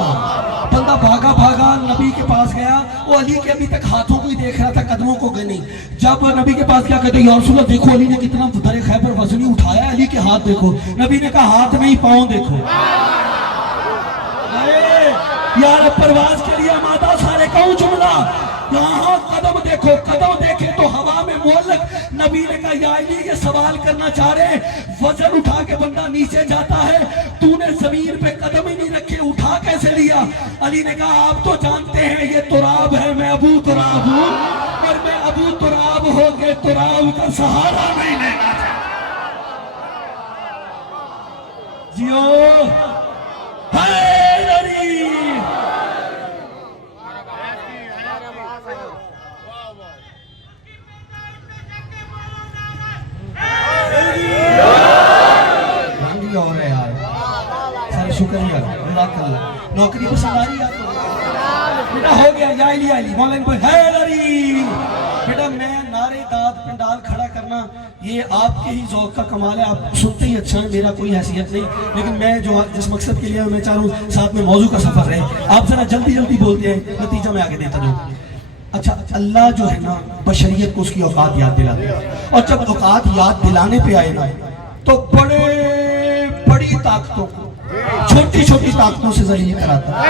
بندہ بھاگا بھاگا نبی کے پاس گیا، وہ علی کے ابھی تک ہاتھوں کو ہی دیکھ رہا تھا، قدموں کو نہیں۔ جب نبی کے پاس کیا کہتے ہیں، یا رسول اللہ دیکھو علی نے کتنا در خیبر وزنی اٹھایا، علی کے ہاتھ دیکھو۔ نبی نے کہا ہاتھ نہیں پاؤں دیکھو۔ یار پرواز کے لیے آمادہ سارے کہوں جملہ، یہاں قدم دیکھو، قدم دیکھے تو ہوا میں معلق۔ نبی نے کہا یا علی یہ سوال کرنا چاہ رہے، وزن اٹھا کے بندہ نیچے جاتا ہے، تو نے زمین پہ قدم ہی نہیں رکھے، اٹھا کیسے لیا؟ علی نے کہا آپ تو جانتے ہیں یہ تراب ہے، میں ابو تراب ہوں، اور میں ابو تراب ہو کے تراب کا سہارا نہیں لینا جیو حیدری۔ اور ہے یار سارے شکریہ، جزاک اللہ۔ نوکری پسند آ رہی ہے آپ کو؟ بیٹا ہو گیا، یا علی علی مولانا کوئی حیدری۔ بیٹا میں نعرے داد پنڈال کھڑا کرنا یہ آپ کے ہی ذوق کا کمال ہے، آپ سنتے ہی اچھا ہے، میرا کوئی حیثیت نہیں، لیکن میں جو جس مقصد کے لیے میں چاہ رہا ہوں ساتھ میں موضوع کا سفر رہے، آپ ذرا جلدی جلدی بولتے ہیں، نتیجہ میں آگے دیتا جاؤں۔ اچھا اللہ جو ہے نا بشریت کو اس کی اوقات یاد دلاتے ہیں، اور جب اوقات یاد دلانے پہ آئے نا تو بڑی طاقتوں کو چھوٹی چھوٹی طاقتوں سے ذلیل کراتا ہے۔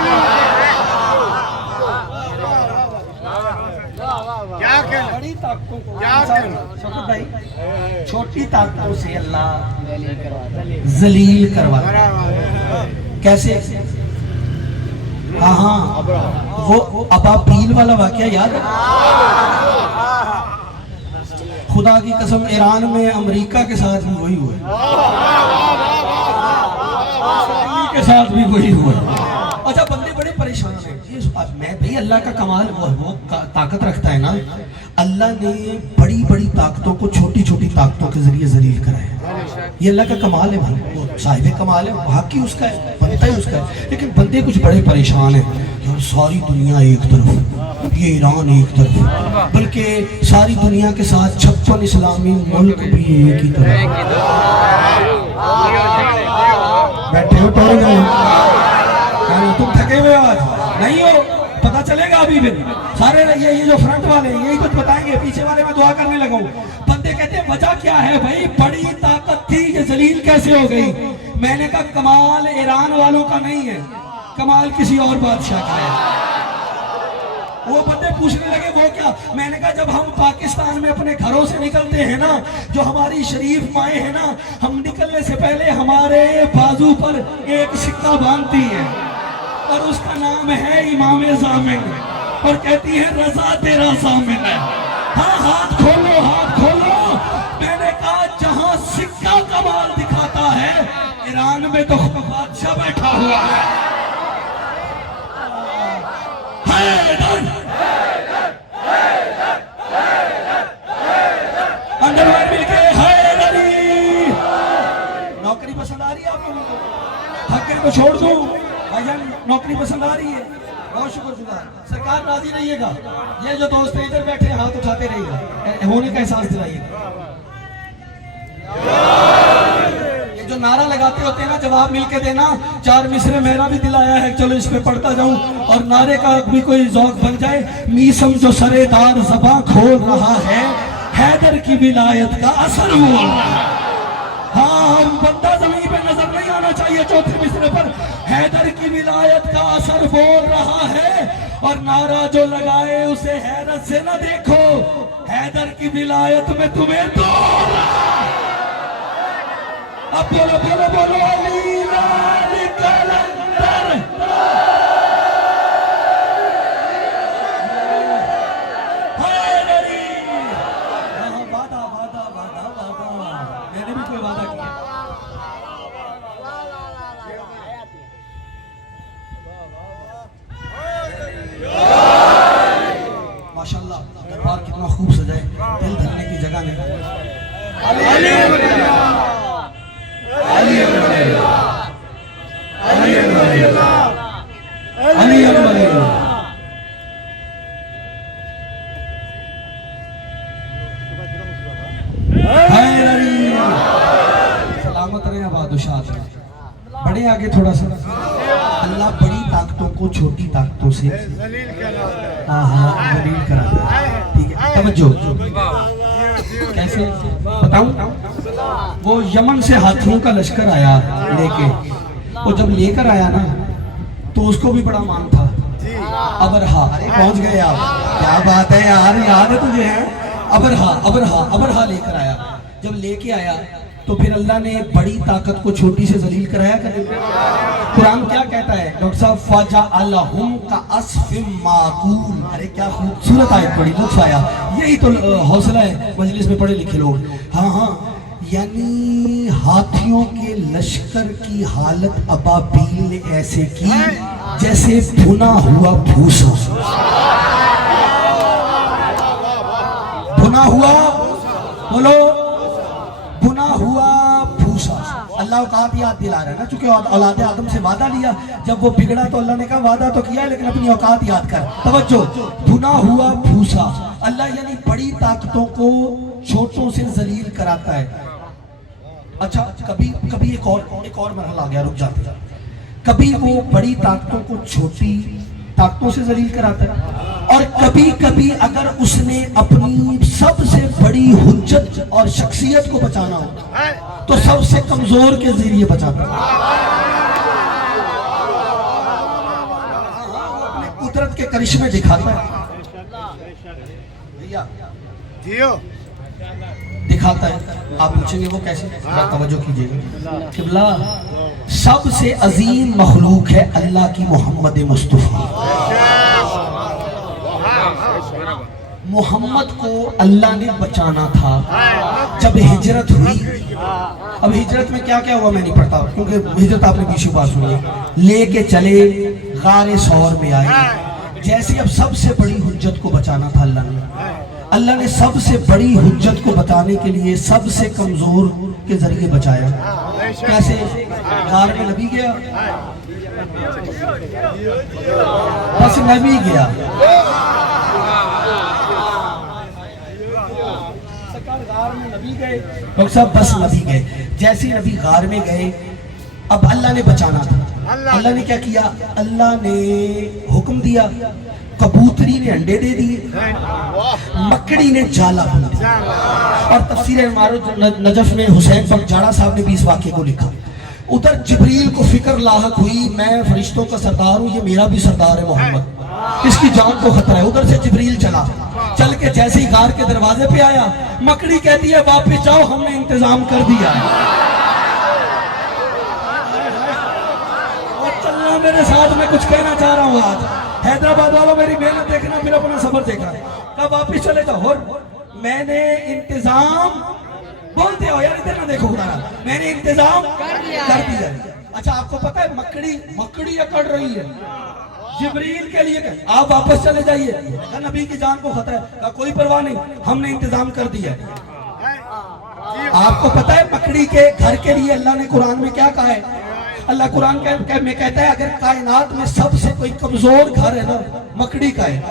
بڑی طاقتوں کو شوکت بھائی چھوٹی طاقتوں سے اللہ ذلیل کرواتا ہے۔ کیسے؟ ہاں وہ ابابیل والا واقعہ یاد ہے؟ خدا کی قسم ایران میں امریکہ کے ساتھ بھی وہی ہوا، اسرائیل کے ساتھ بھی وہی ہوا۔ اچھا بندے بڑے پریشان ہیں، میں بھئی اللہ کا کمال وہ طاقت رکھتا ہے نا، اللہ نے بڑی بڑی طاقتوں کو چھوٹی چھوٹی طاقتوں کے ذریعے ذلیل کرا ہے، یہ اللہ کا کمال ہے بھائی، وہ صاحب کمال ہے، حق ہی اس کا ہے، بنتا ہی اس کا ہے۔ لیکن بندے کچھ بڑے پریشان ہیں، یار ساری دنیا ایک طرف، یہ ایران ایک طرف، بلکہ ساری دنیا کے ساتھ 56 اسلامی ملک بھی ایک ہی طرف۔ بیٹھے ہو ٹور گئے تم تھکے ہوئے آج نہیں ہو، پتہ چلے گا ابھی بھی سارے یہ جو فرنٹ والے یہی کچھ بتائیں گے، پیچھے والے میں دعا کرنے لگا ہوں۔ بندے کہتے ہیں وجہ کیا ہے بھائی، بڑی طاقت تھی یہ ذلیل کیسے ہو گئی؟ میں نے کہا کمال ایران والوں کا نہیں ہے، کمال کسی اور بادشاہ کا ہے۔ وہ بندے پوچھنے لگے وہ کیا؟ میں نے کہا جب ہم پاکستان میں اپنے گھروں سے نکلتے ہیں نا، جو ہماری شریف مائیں ہیں نا، ہم نکلنے سے پہلے ہمارے بازو پر ایک سکہ باندھتی ہیں اور اس کا نام ہے امام ضامن، اور کہتی ہے رضا تیرا ضامن ہے۔ ہاں ہاتھ کھولو ہاتھ کھولو۔ میں نے کہا جہاں سکہ کمال دکھاتا ہے، ایران میں تو بادشاہ بیٹھا ہوا ہے۔ انڈروائر مل کے حیدری۔ نوکری پسند آ رہی ہے آپ لوگوں کو؟ حق کو چھوڑ دوں بھائی جان، نوکری پسند آ رہی ہے، بہت شکر گزار۔ سرکار راضی رہیے گا، یہ جو دوست ادھر بیٹھے ہیں ہاتھ اٹھاتے رہیے گا، ہونے کا احساس دلائیے گا۔ یہ جو نعرہ لگاتے ہوتے ہیں نا جواب مل کے دینا، 4 مصرے میرا بھی دل آیا ہے، چلو اس پہ پڑھتا جاؤں اور نعرے کا بھی کوئی ذوق بن جائے۔ میسم جو سرے دار زباں کھول رہا ہے، حیدر کی ولایت کا اثر بول رہا ہے۔ ہاں بندہ زمین پہ نظر نہیں آنا چاہیے، چوتھے مصرے پر حیدر کی ولایت کا اثر بول رہا ہے، اور نعرہ جو لگائے اسے حیرت سے نہ دیکھو، حیدر کی ولایت میں تمہیں دور رہا ہے۔ اب بولو بولو بولو علی لال کلندر۔ حیدری وعدہ وعدہ وعدہ وعدہ، میں نے بھی کوئی وعدہ کیا؟ ماشاءاللہ دربار کتنا خوب سجائے، دل دھرنے کی جگہ نہیں۔ علی علی علی علی علی حیدری پڑھے آگے تھوڑا سا. اللہ بڑی طاقتوں کو چھوٹی طاقتوں سے ذلیل کراتا ہے. ٹھیک ہے, توجہ. کیسے بتاؤں؟ وہ یمن سے ہاتھیوں کا لشکر آیا لے کے, وہ جب لے کر آیا نا تو اس کو بھی بڑا مان تھا. ابرہا, پہنچ گئے آپ, کیا بات ہے یار, یاد ہے تجھے ہے. ابرہا لے کر آیا. جب لے کے آیا تو پھر اللہ نے بڑی طاقت کو چھوٹی سے ذلیل کرایا کرے. قرآن کیا کہتا ہے ڈاکٹر صاحب؟ فَجَعَلَهُمْ كَعَصْفٍ مَّأْكُولٍ. ارے کیا خوبصورت آیت پڑھی, لطف آیا. یہی تو حوصلہ ہے مجلس میں پڑھے لکھے لوگ. ہاں, یعنی ہاتھیوں کے لشکر کی حالت ابابیل نے ایسے کی جیسے بھنا ہوا بھوسا. بھنا ہوا, بولو, بھنا ہوا بھوسا. اللہ اوقات یاد دلا رہا ہے نا, چونکہ اولاد آدم سے وعدہ لیا. جب وہ بگڑا تو اللہ نے کہا وعدہ تو کیا ہے لیکن اپنی اوقات یاد کر. توجہ, بھنا ہوا بھوسا. اللہ یعنی بڑی طاقتوں کو چھوٹوں سے ذلیل کراتا ہے. اچھا, کبھی ایک اور مرحلہ آ گیا, رک جاتے. کبھی وہ بڑی طاقتوں کو چھوٹی طاقتوں سے ذلیل کراتا ہے, اور کبھی کبھی اگر اس نے اپنی سب سے بڑی حجت اور شخصیت کو بچانا ہو تو سب سے کمزور کے ذریعے بچاتا ہے. اپنے قدرت کے کرشمے دکھاتا ہے, دکھاتا ہے. آپ پوچھیں گے وہ کیسے؟ توجہ کیجئے گا. قبلہ, سب سے عظیم مخلوق ہے اللہ کی محمد مصطفیٰ. محمد کو اللہ نے بچانا تھا جب ہجرت ہوئی. اب ہجرت میں کیا کیا ہوا میں نہیں پڑھتا کیونکہ ہجرت آپ نے بیشی بار سنی. لے کے چلے غار ثور میں آئے. جیسے اب سب سے بڑی حجت کو بچانا تھا اللہ نے سب سے بڑی حجت کو بتانے کے لیے سب سے کمزور کے ذریعے بچایا. کیسے؟ غار میں نبی گیا, بس نبی گیا. غار میں نبی گئے, ڈاکٹر صاحب بس نبی گئے. جیسے نبی غار میں گئے, اب اللہ نے بچانا تھا. اللہ نے کیا کیا؟ اللہ نے حکم دیا, کبوتری نے انڈے دے دیے, مکڑی نے جالا بنا دیا. اور تفسیر نجف میں حسین بخش جاڑا صاحب نے بھی اس واقعے کو لکھا. ادھر جبریل کو فکر لاحق ہوئی, میں فرشتوں کا سردار ہوں, یہ میرا بھی سردار ہے محمد, اس کی جان کو خطرہ ہے. ادھر سے جبریل چل کے جیسے ہی غار کے دروازے پہ آیا, مکڑی کہتی ہے واپس جاؤ, ہم نے انتظام کر دیا ہے. اور چلنا میرے ساتھ, میں کچھ کہنا چاہ رہا ہوں. آج حیدرآباد والوں میری محنت دیکھنا, پھر اپنا صبر دیکھنا. کب واپس چلے جاؤ, اور میں نے انتظام, بولتے ہو یار ادھر نہ دیکھو, میں نے انتظام کر دیا. اچھا آپ کو پتہ ہے مکڑی اکڑ رہی ہے جبریل کے لیے, آپ واپس چلے جائیے, نبی کی جان کو خطرہ ہے. کوئی پرواہ نہیں, ہم نے انتظام کر دیا. آپ کو پتہ ہے مکڑی کے گھر کے لیے اللہ نے قرآن میں کیا کہا ہے؟ اللہ قرآن میں کہتا ہے اگر کائنات میں سب سے کوئی کمزور گھر ہے نا, مکڑی کا ہے.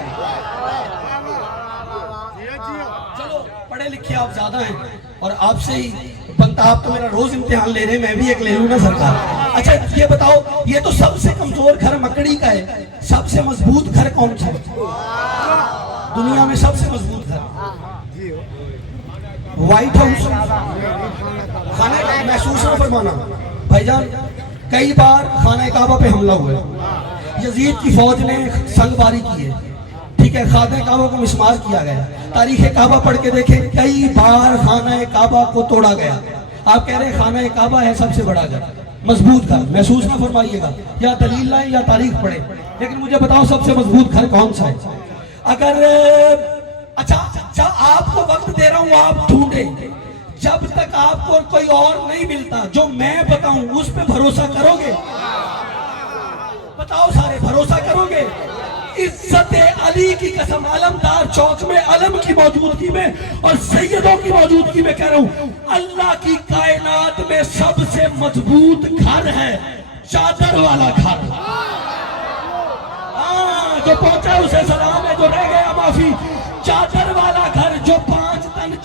چلو پڑھے لکھے آپ زیادہ ہیں, اور آپ سے ہی بنتا, آپ تو میرا روز امتحان لے رہے ہیں, میں بھی ایک لے لوں نا سرکار. اچھا یہ بتاؤ, یہ تو سب سے کمزور گھر مکڑی کا ہے, سب سے مضبوط گھر کون سا ہے دنیا میں؟ سب سے مضبوط گھر وائٹ ہاؤس. خانہ محسوس نہ فرمانا بھائی جان, کئی بار خانہ کعبہ پہ حملہ ہوا ہے, یزید کی فوج نے سنگ باری کی ہے, ٹھیک ہے, خانہ کعبہ کو مسمار کیا گیا. تاریخ کعبہ پڑھ کے دیکھیں, کئی بار خانہ کعبہ کو توڑا گیا. آپ کہہ رہے ہیں خانہ کعبہ ہے سب سے بڑا گھر, مضبوط گھر, محسوس نہ فرمائیے گا, یا دلیل لائیں یا تاریخ پڑھیں, لیکن مجھے بتاؤ سب سے مضبوط گھر کون سا ہے؟ اگر اچھا آپ کو وقت دے رہا ہوں, آپ ڈھونڈیں, جب تک آپ کو کوئی اور نہیں ملتا جو میں بتاؤں اس پہ بھروسہ کرو گے؟ بتاؤ سارے, بھروسہ کرو گے؟ عزت علی کی قسم, علمدار چوک میں علم کی موجودگی میں اور سیدوں کی موجودگی میں کہہ رہا ہوں, اللہ کی کائنات میں سب سے مضبوط گھر ہے چادر والا گھر. جو پہنچا اسے سلام ہے, جو رہ گیا معافی. چادر والا گھر جو 5 تن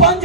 5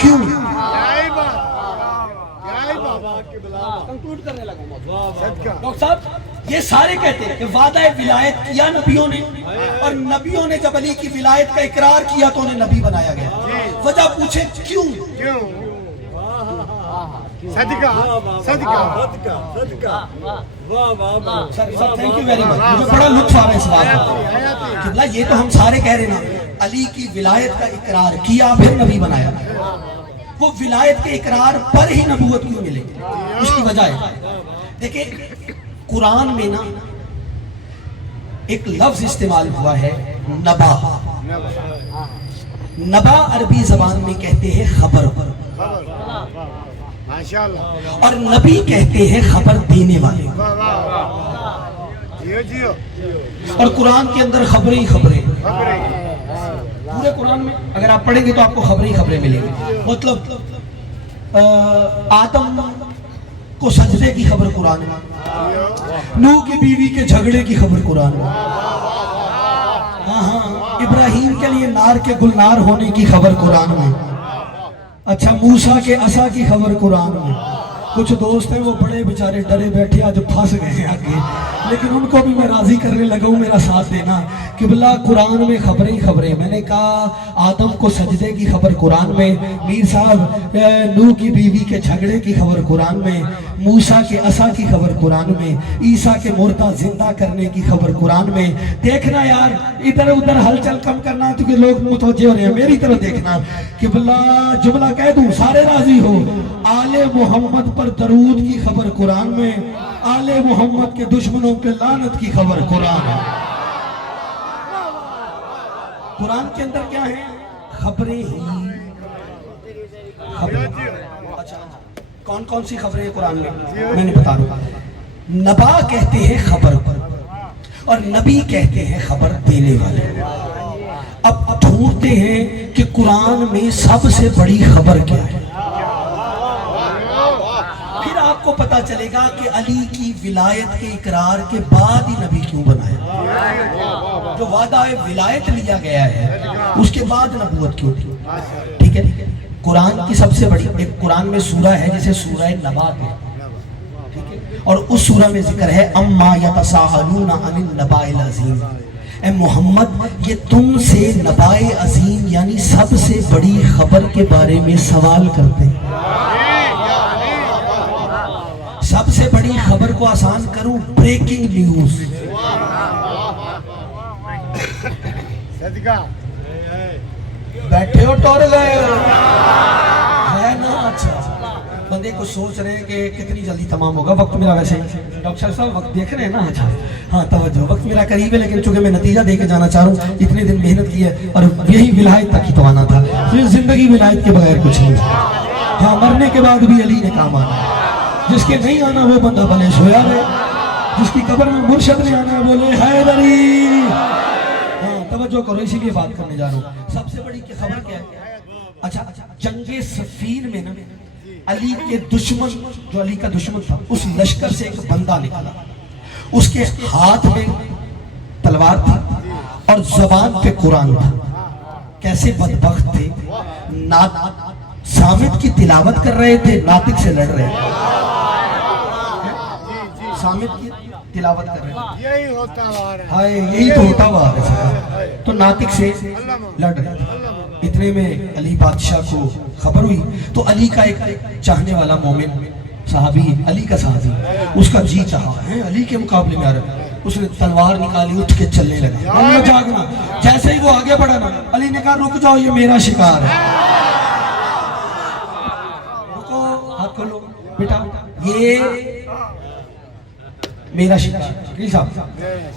کیوں؟ کنکلوڈ کرنے لگا ڈاکٹر صاحب، یہ سارے کہتے ہیں کہ وعدہ ولایت کیا نبیوں نے، اور نبیوں نے جب علی کی ولایت کا اقرار کیا تو انہیں نبی بنایا گیا۔ وجہ پوچھے کیوں؟ صدقہ صدقہ تھینک یو ویری مچ، مجھے بڑا لطف آ رہا ہے اس بات کا۔ قبلہ یہ تو ہم سارے کہہ رہے ہیں علی کی ولایت کا اقرار کیا پھر نبی بنایا، وہ ولایت کے اقرار پر ہی نبوت کیوں ملے؟ اس کی وجہ ہے، دیکھیں قرآن میں نا ایک لفظ استعمال ہوا ہے نبا۔ نبا عربی زبان میں کہتے ہیں خبر، ماشاءاللہ، اور نبی کہتے ہیں خبر دینے والے۔ جیو جیو اور قرآن کے اندر خبریں ہی خبریں، پورے قرآن میں اگر آپ پڑھیں گے تو آپ کو خبریں ہی خبریں ملیں گی۔ مطلب آدم کو سجدے کی خبر قرآن میں، نوح کی بیوی کے جھگڑے کی خبر قرآن میں، ہاں ابراہیم کے لیے نار کے گلنار ہونے کی خبر قرآن میں، اچھا موسیٰ کے عصا کی خبر قرآن میں۔ کچھ دوست ہیں وہ بڑے بیچارے ڈرے بیٹھے آج پھنس گئے ہیں آگے، لیکن ان کو بھی میں راضی کرنے لگا ہوں میرا ساتھ دینا۔ قبلہ قرآن میں خبریں ہی خبریں، میں نے کہا آدم کو سجدے کی خبر قرآن میں، میر صاحب نوح کی بیوی کے جھگڑے کی خبر قرآن میں، موسیٰ کے عصا کی خبر قرآن میں، عیسیٰ کے مردہ زندہ کرنے کی خبر قرآن میں۔ دیکھنا یار ادھر ادھر ہلچل کم کرنا کیونکہ لوگ متوجہ ہو رہے ہیں، میری طرف دیکھنا۔ قبلہ جملہ کہہ دوں سارے راضی ہو، آل محمد پر درود کی خبر قرآن میں، آل محمد کے دشمنوں پہ لعنت کی خبر قرآن ہے۔ قرآن کے اندر کیا ہے؟ خبریں ہی خبریں۔ اچھا کون کون سی خبریں ہیں قرآن میں نے بتا دوں۔ نبا کہتے ہیں خبر پر، اور نبی کہتے ہیں خبر دینے والے۔ اب ڈھونڈتے ہیں کہ قرآن میں سب سے بڑی خبر کیا ہے، پھر آپ کو پتا چلے گا کہ علی کی ولایت کے اقرار کے بعد ہی نبی کیوں بنایا، جو وعدہ ولایت لیا گیا ہے اس کے بعد نبوت کیوں تھی۔ ٹھیک ہے، قرآن کی سب سے بڑی ایک قرآن میں سورہ ہے جسے سورہ نبا ہے، ٹھیک ہے، اور اس سورہ میں ذکر ہے اما یتساءلون عن النباء العظیم، اے محمد یہ تم سے نباء عظیم یعنی سب سے بڑی خبر کے بارے میں سوال کرتے ہیں۔ سب سے بڑی خبر کو آسان کروں، بریکنگ نیوز۔ صدقہ بیٹھے ہو ٹور گئے ہے نا؟ اچھا بندے کو سوچ رہے ہیں کہ کتنی جلدی تمام ہوگا، وقت میرا ویسے ڈاکٹر صاحب وقت دیکھ رہے ہیں نا؟ اچھا ہاں توجہ، وقت میرا قریب ہے لیکن چونکہ میں نتیجہ دے کے جانا چاہ رہا ہوں، اتنے دن محنت کی ہے اور یہی ولایت تک ہی تو آنا تھا، پھر زندگی ولایت کے بغیر کچھ نہیں۔ ہاں مرنے کے بعد بھی علی نے کام آنا ہے، جس کے نہیں آنا وہ بندہ بلے سویا رہے، جس کی قبر میں مرشد نہیں آنا بولے حیدری۔ ہاں توجہ کرو، اسی لیے بات کرنے جا رہا ہوں۔ سب سے بڑی خبر کیا ہے؟ اچھا جنگ صفین میں نا علی کے دشمن، جو علی کا دشمن تھا، اس لشکر سے ایک بندہ نکلا، اس کے ہاتھ میں تلوار تھی اور زبان پہ قرآن تھا۔ کیسے بدبخت تھے، صامت کی تلاوت کر رہے تھے، ناطق سے لڑ رہے تھے، صامت کی تلاوت کر رہے تھے، یہی ہوتا ہے، یہی تو ہوتا ہوا ہے، تو ناطق سے لڑ رہے تھے۔ اتنے میں علی بادشاہ کو خبر ہوئی تو علی کا ایک چاہنے والا مومن صحابی، علی کا صحابی، اس کا جی چاہا ہے علی کے مقابلے میں آ رہا ہے، اس نے تلوار نکالی، اٹھ کے چلنے لگا، اللہ جاگنا۔ جیسے ہی وہ آگے بڑھا نا علی نے کہا رک جاؤ یہ میرا شکار ہے، رکو ہاتھ کھولو بیٹا یہ میرا شکار ہے۔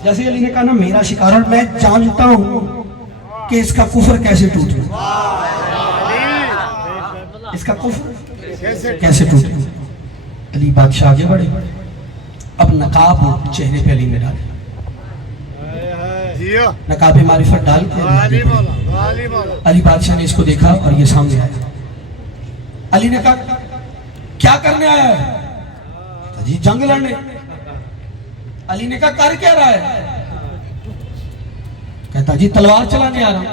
جیسے علی نے کہا نا میرا شکار، اور میں جانتا ہوں کہ اس کا کفر کیسے ٹوٹے، اس کا کفر کیسے ٹوٹے۔ علی بادشاہ آگے بڑھے، اب نقاب چہرے پہ علی نے ڈالے، نقاب معرفت ڈال کے علی بادشاہ نے اس کو دیکھا اور یہ سامنے آیا۔ علی نے کہا کیا کرنے آیا ہے؟ جی جنگ لڑنے۔ علی نے کہا کر کیا رہا ہے؟ کہتا جی تلوار چلانے آ رہا ہوں۔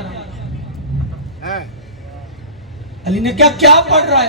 علی نے کیا پڑھ رہا ہے؟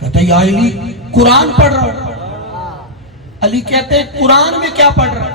کہتا یا علی قرآن پڑھ رہا ہوں. علی کہتے ہیں قرآن میں کیا پڑھ رہا ہے؟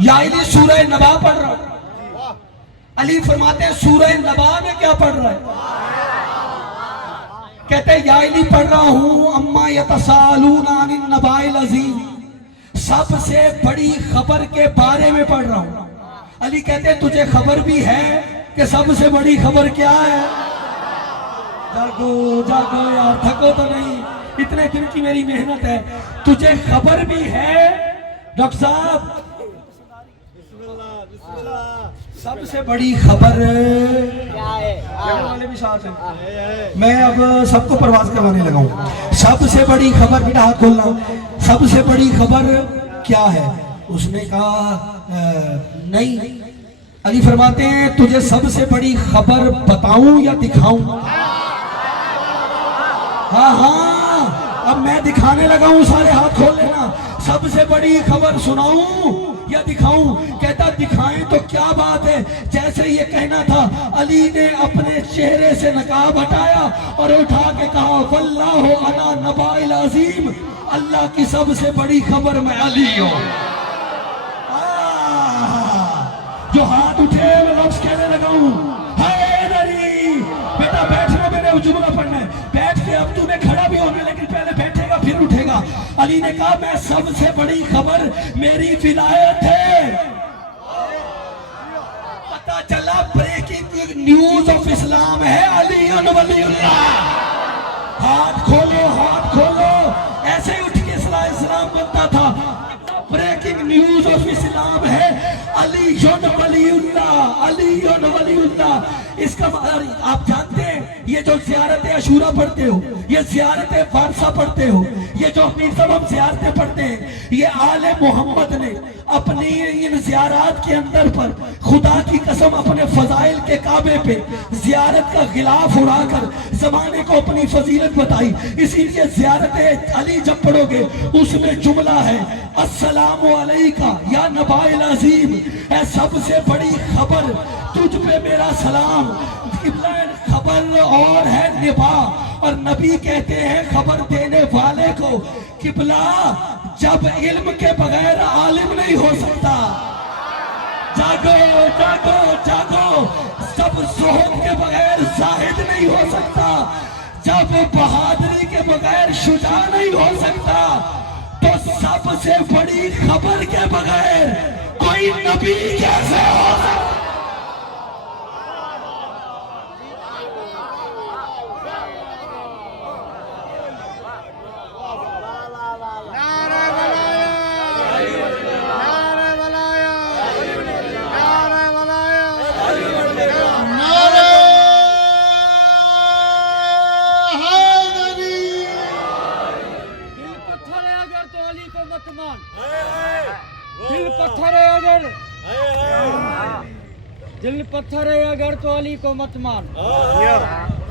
یا علی سورہ نبا پڑھ رہا ہوں. علی فرماتے ہیں سورہ نبا میں کیا پڑھ رہا ہے؟ کہتے ہیں یا علی پڑھ رہا ہوں اما یتسالون عن النباء العظیم، سب سے بڑی خبر کے بارے میں پڑھ رہا ہوں. علی کہتے ہیں تجھے خبر بھی ہے کہ سب سے بڑی خبر کیا ہے؟ جاگو جاگو یار، تھکو تو نہیں، اتنے دن کی میری محنت ہے. تجھے خبر بھی ہے ڈاکٹر صاحب سب سے بڑی خبر کیا ہے؟ والے بھی ساتھ ہیں. میں اب سب کو پرواز کروانے لگا ہوں. سب سے بڑی خبر، بیٹا ہاتھ کھولنا، سب سے بڑی خبر کیا ہے؟ اس نے کہا نہیں. علی فرماتے ہیں تجھے سب سے بڑی خبر بتاؤں یا دکھاؤں؟ ہاں اب میں دکھانے لگا ہوں، سارے ہاتھ کھول لینا. سب سے بڑی خبر سناؤں یا دکھاؤں؟ کہتا دکھائیں تو کیا بات ہے. جیسے یہ کہنا تھا علی نے اپنے چہرے سے نقاب ہٹایا اور اٹھا کے کہا واللہ انا نباء العظیم، اللہ کی سب سے بڑی خبر میں علی ہوں. جو ہاتھ اٹھے میں لفظ کہنے لگا ہوں حیدری. بیٹا بیٹھنا، میں نے جملہ پڑھنا ہے. بیٹھ کے اب تمہیں کھڑا بھی ہونا، لیکن پہلے بیٹھے گا پھر اٹھے گا. علی نے کہا میں سب سے بڑی خبر میری ولایت ہے. پتا چلا بریکنگ نیوز آف اسلام ہے علی ولی اللہ. ہاتھ کھولو ہاتھ کھولو، ایسے اٹھ کے اسلام بنتا تھا. بریکنگ نیوز آف اسلام ہے علی ولی اللہ، علی ولی اللہ. اس کا آپ جانتے ہیں یہ جو زیارت عاشورہ پڑھتے ہو، یہ زیارت وارثہ پڑھتے ہو، یہ جو امیر صاحب ہم زیارتیں پڑھتے ہیں، یہ آل محمد نے اپنی ان زیارات کے اندر پر خدا کی قسم اپنے فضائل کے کعبے پہ زیارت کا غلاف اڑا کر زمانے کو اپنی فضیلت بتائی. اسی لیے زیارت علی جب پڑھو گے اس میں جملہ ہے السلام علیکہ یا نباء العظیم، اے سب سے بڑی خبر تجھ پہ میرا سلام. خبر اور ہے نبا، اور نبی کہتے ہیں خبر دینے والے کو قبلہ جب علم کے بغیر عالم نہیں ہو سکتا. جاگو جاگو جاگو، سب زہد کے بغیر زاہد نہیں ہو سکتا، جب بہادری کے بغیر شجاع نہیں ہو سکتا، تو سب سے بڑی خبر کے بغیر کوئی نبی کیسے ہو سکتا؟ دل پتھر ہے اگر تو علی کو مت مان،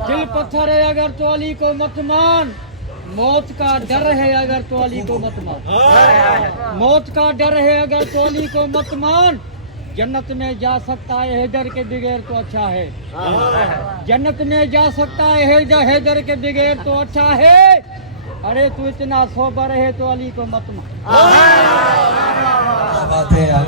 دل پتھر ہے اگر تو علی کو مت مان. موت کا ڈر ہے اگر تو علی کو مت مان، موت کا ڈر ہے اگر تو علی کو مت مان. جنت میں جا سکتا ہے حیدر کے بغیر تو اچھا ہے، جنت میں جا سکتا ہے حیدر کے بغیر تو اچھا ہے. ارے تو اتنا سوبر ہے تو علی کو مت مان. بات ہے یار،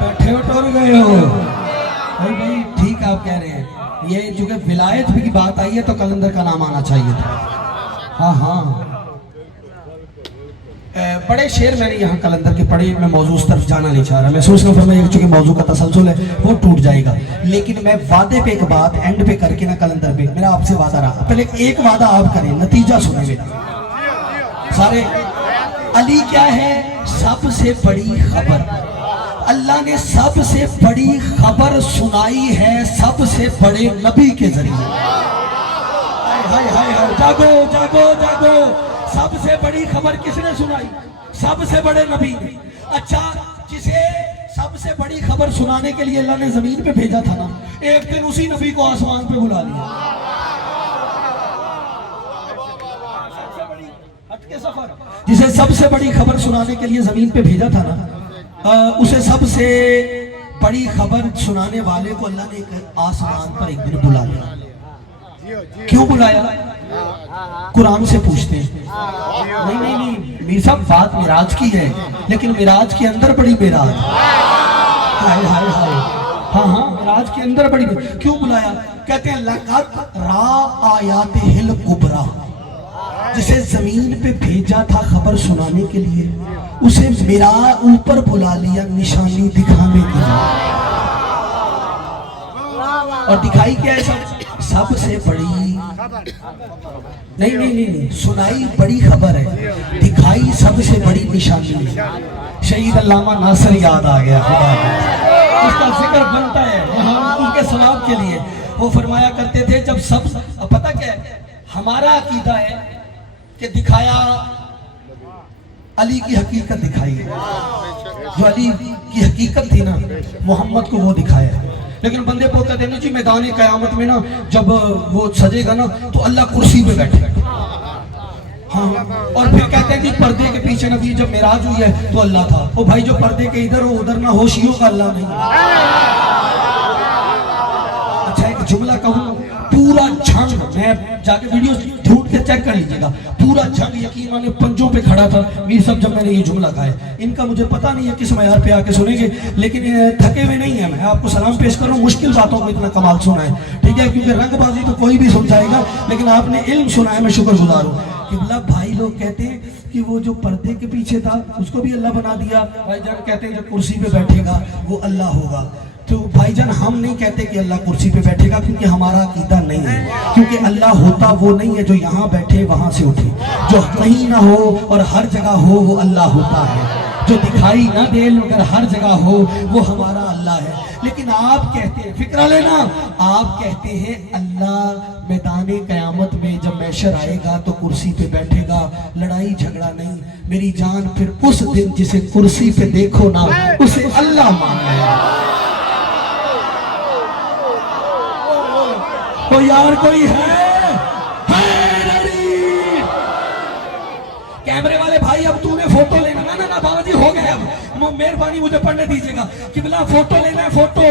بیٹھے ہو ٹور گئے ہو بھائی. ٹھیک آپ کہہ رہے ہیں، یہ چونکہ ولایت بھی کی بات آئی ہے تو کلندر کا نام آنا چاہیے تھا. ہاں بڑے شعر میں نے یہاں کلندر کے پڑھے. میں موضوع اس طرف جانا نہیں چاہ رہا، میں سوچ رہا ہوں چونکہ موضوع کا تسلسل ہے وہ ٹوٹ جائے گا. لیکن میں وعدے پہ ایک بات اینڈ پہ کر کے نا کلندر پہ میرا آپ سے وعدہ رہا. پہلے ایک وعدہ آپ کریں، نتیجہ سنیں گے سارے. علی کیا ہے؟ سب سے بڑی خبر. اللہ نے سب سے بڑی خبر سنائی ہے سب سے بڑے نبی کے ذریعے. جاگو جاگو جاگو، سب سے بڑی خبر کس نے سنائی؟ سب سے بڑے نبی نے. اچھا، جسے سب سے بڑی خبر سنانے کے لیے اللہ نے زمین پہ بھیجا تھا نا، ایک دن اسی نبی کو آسمان پہ بلا لیا. ہٹ کے سفر جسے سب سے بڑی خبر سنانے کے لیے زمین پہ بھیجا تھا نا، اسے سب سے بڑی خبر سنانے والے کو اللہ نے ایک آسمان پر ایک دن بلا لیا. کیوں بلایا؟ قرآن سے پوچھتے ہیں. نہیں میر صاحب بات معراج کی ہے، لیکن معراج کے اندر بڑی معراج. ہائے ہائے ہائے، ہاں معراج کے اندر بڑی. کیوں بلایا؟ کہتے ہیں لقد را آیاتہ الکبریٰ، جسے زمین پہ بھیجا تھا خبر سنانے کے لیے، اسے میرا اوپر بلا لیا نشانی دکھانے کے لیے. اور دکھائی کیا ہے؟ سب سے بڑی نہیں سنائی بڑی خبر ہے، دکھائی سب سے بڑی نشانی ہے. شہید علامہ ناصر یاد آ گیا، خدا اس کا ذکر بنتا ہے یہاں ان کے ثواب کے لیے. وہ فرمایا کرتے تھے جب سب پتہ کیا ہے ہمارا عقیدہ ہے کہ دکھایا علی کی حقیقت دکھائی ہے، جو علی کی حقیقت تھی نا محمد کو وہ دکھایا ہے. لیکن بندے کو کہتے ہیں جی میدان قیامت میں نا جب وہ سجے گا نا تو اللہ کرسی پہ بیٹھے گا. ہاں اور پھر کہتے ہیں کہ پردے کے پیچھے نبی جب معراج ہوئی ہے تو اللہ تھا. وہ بھائی جو پردے کے ادھر ہو ادھر نہ ہو شیعوں کا اللہ نہیں. اچھا ایک جملہ کہوں، پورا جھنگ، میں جا کے ویڈیو ڈھونڈ کے چیک کر لیجیے گا، پورا جھنگ یقین مانے پنجوں پہ کھڑا تھا میر صاحب جب میں نے یہ جملہ کہا ہے. ان کا مجھے پتہ نہیں ہے کس معیار پہ آ کے سنیں گے، لیکن تھکے ہوئے نہیں ہیں. میں آپ کو سلام پیش کر رہا ہوں، مشکل باتوں کو اتنا کمال سنا ہے، ٹھیک ہے، کیونکہ رنگ بازی تو کوئی بھی سمجھائے گا، لیکن آپ نے علم سنا ہے، میں شکر گزار ہوں. قبلہ بھائی لوگ کہتے ہیں کہ وہ جو پردے کے پیچھے تھا اس کو بھی اللہ بنا دیا. بھائی جان کہتے ہیں جو کرسی پہ بیٹھے گا وہ اللہ ہوگا. تو بھائی جان ہم نہیں کہتے کہ اللہ کرسی پہ بیٹھے گا، کیونکہ ہمارا عقیدہ نہیں ہے. کیونکہ اللہ ہوتا وہ نہیں ہے جو یہاں بیٹھے وہاں سے اٹھے، جو کہیں نہ ہو اور ہر جگہ ہو وہ اللہ ہوتا ہے. جو دکھائی نہ دے مگر ہر جگہ ہو وہ ہمارا اللہ ہے. لیکن آپ کہتے ہیں، فکرہ لینا، آپ کہتے ہیں اللہ میدان قیامت میں جب محشر آئے گا تو کرسی پہ بیٹھے گا، لڑائی جھگڑا نہیں. میری جان پھر اس دن جسے کرسی پہ دیکھو نا اسے اللہ ماننا. تو یار کوئی ہے کیمرے والے بھائی، اب تو نے فوٹو لینا. نا بابا جی ہو گئے، اب مہربانی مجھے پڑھنے دیجیے گا. قبلہ فوٹو لینا ہے، فوٹو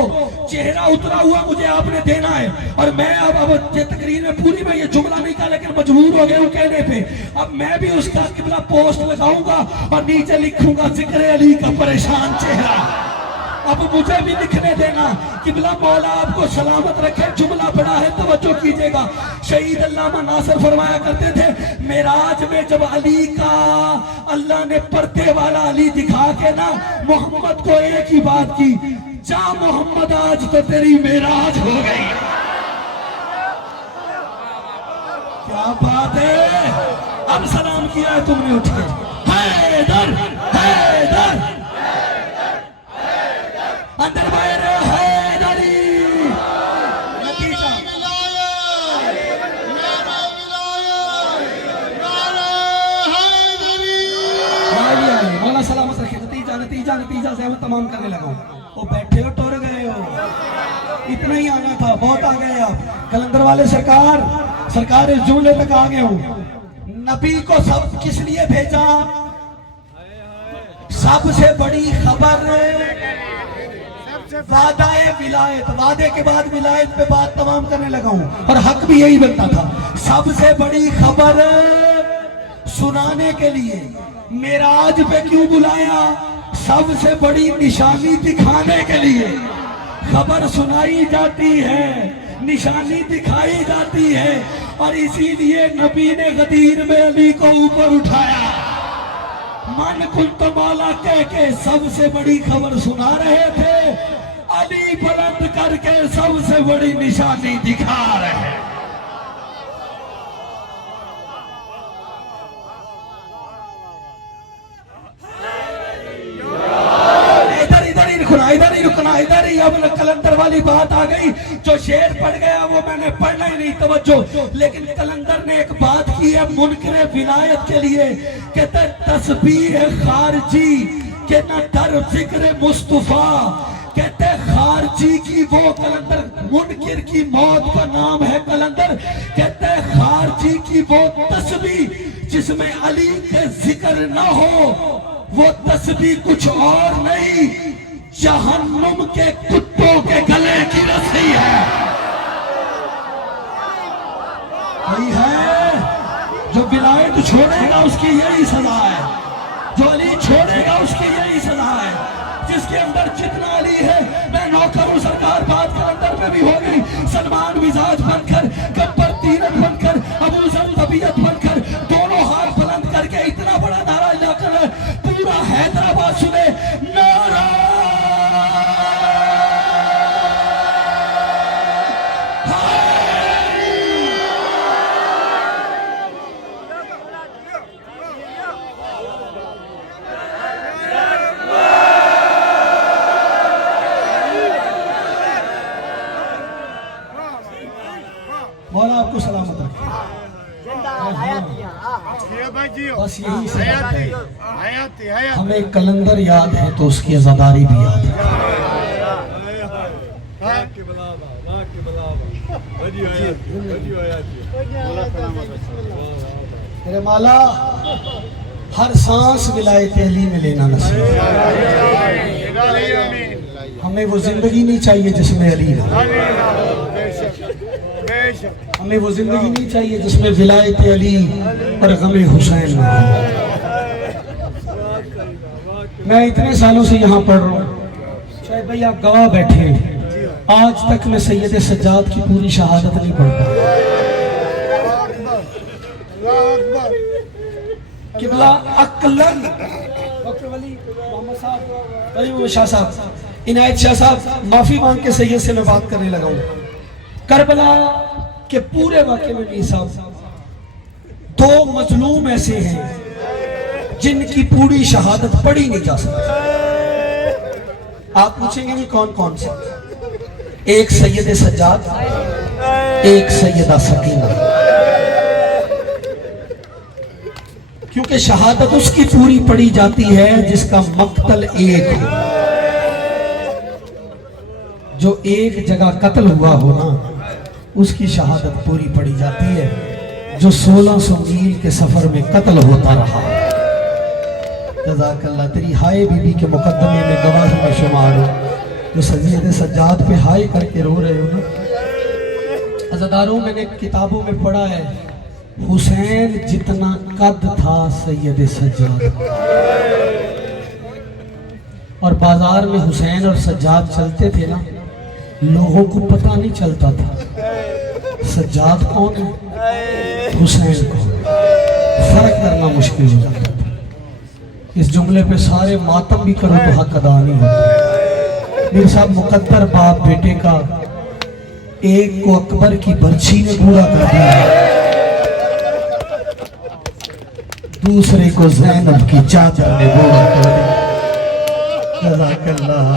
چہرہ اترا ہوا مجھے آپ نے دینا ہے. اور میں اب تقریر میں پوری میں یہ جملہ نہیں کہا، لیکن مجبور ہو گئے ہوں کہنے پہ. اب میں بھی اس کا قبلہ پوسٹ لگاؤں گا اور نیچے لکھوں گا ذکر علی کا پریشان چہرہ. اب مجھے بھی لکھنے دینا. قبلہ مولا آپ کو سلامت رکھے. جملہ بڑا ہے، توجہ کیجئے گا. شہید علامہ ناصر فرمایا کرتے تھے معراج میں جب علی کا اللہ نے پردے والا علی دکھا کے نا محمد کو ایک ہی بات کی، جا محمد آج تو تیری معراج ہو گئی. کیا بات ہے. اب سلام کیا ہے تم نے اٹھ کے، حیدر حیدر اندر باہر حیدری. نتیجہ مولا سلامت رکھے. نتیجہ سے میں تمام کرنے لگا ہوں. وہ بیٹھے ہو ٹور گئے ہو، اتنا ہی آنا تھا، بہت آ گئے آپ. کلندر والے سرکار اس جملے تک آ گئے ہوں. نبی کو سب کس لیے بھیجا؟ سب سے بڑی خبر وعدہ ولایت. وعدے کے بعد ولایت پہ بات تمام کرنے لگا ہوں، اور حق بھی یہی بنتا تھا. سب سے بڑی خبر سنانے کے لیے. معراج پہ کیوں بلایا؟ سب سے بڑی نشانی دکھانے کے لیے. خبر سنائی جاتی ہے، نشانی دکھائی جاتی ہے، اور اسی لیے نبی نے غدیر میں علی کو اوپر اٹھایا. من کنت مولا کہہ کے سب سے بڑی خبر سنا رہے تھے، علی بلند کر کے سب سے بڑی نشانی دکھا رہے ہیں. ادھر ہی رکنا. اب کلندر والی بات آ گئی. جو شعر پڑھ گیا وہ میں نے پڑھنا ہی نہیں، توجہ. لیکن کلندر نے ایک بات کی ہے منکر ولایت کے لیے، کہتا ہے تسبیح خارجی کہ نہ ڈر فکر مصطفیٰ، کہتے خارجی کی وہ کلندر، منکر کی موت کا نام ہے کلندر، کہتے خارجی کی وہ تسبیح جس میں علی کے ذکر نہ ہو، وہ تسبیح کچھ اور نہیں، جہنم کے کتوں کے گلے کی رسی ہے۔ وہی ہے جو ولایت چھوڑے گا اس کی یہی سزا ہے، جو علی چھوڑے گا اس کی یہی سزا ہے۔ جس کے اندر جتنا علی ہے، میں نوکر ہوں سرکار، بات کے اندر میں بھی ہو گئی، سلمان مزاج بن کر، گبر تیرت بن کر، ابو ذر طبیعت بن کر، دونوں ہاتھ بلند کر کے اتنا بڑا نعرہ لگا کر پورا حیدرآباد سنے، نعرہ مولا آپ کو سلامت رکھے۔ یہ بھائی جیو بس یہی سے حیاتی حیاتی حیاتی ہمیں کلندر یاد ہے تو اس کی عزاداری بھی یاد ہے۔ میرے مولا ہر سانس ولایت علی میں لینا نصیب، ہمیں وہ زندگی نہیں چاہیے جس میں علی ہو، ہمیں وہ زندگی نہیں چاہیے جس میں ولایت علی اور غم حسین نہ ہو۔ میں اتنے سالوں سے یہاں پڑھ رہا ہوں، شاید بھائی آپ گواہ بیٹھے ہیں، آج تک میں سید سجاد کی پوری شہادت نہیں پڑھتا۔ قبلہ عقلاً ڈاکٹر ولی محمد صاحب، ولی شاہ صاحب، عنایت شاہ صاحب، معافی مانگ کے سید سے میں بات کرنے لگا ہوں۔ کربلا کے پورے واقعے میں میر صاحب دو مظلوم ایسے ہیں جن کی پوری شہادت پڑھی نہیں جا سکتی۔ آپ پوچھیں گے کہ کون کون سے؟ ایک سید سجاد، ایک سیدہ سکینہ، کیونکہ شہادت اس کی پوری پڑھی جاتی ہے جس کا مقتل ایک ہو، جو ایک جگہ قتل ہوا ہونا اس کی شہادت پوری پڑھی جاتی ہے، جو 1600 میل کے سفر میں قتل ہوتا رہا۔ جزاک اللہ، تیری ہائے بی بی کے مقدمے میں گواہی میں شمار ہو، جو سید سجاد پہ ہائے کر کے رو رہے ہو نا۔ عزاداروں میں نے کتابوں میں پڑھا ہے، حسین جتنا قد تھا سید سجاد، اور بازار میں حسین اور سجاد چلتے تھے نا، لوگوں کو پتہ نہیں چلتا تھا سجاد کون ہے، حسین کون ہے، فرق کرنا مشکل ہو جاتا تھا۔ اس جملے پہ سارے ماتم بھی کرو تو حق ادا نہیں ہوتا۔ میرے صاحب مقدر باپ بیٹے کا، ایک کو اکبر کی برچھی نے پورا کر دیا، دوسرے کو زینب کی چادر نے پورا کر دیا۔ جزاک اللہ،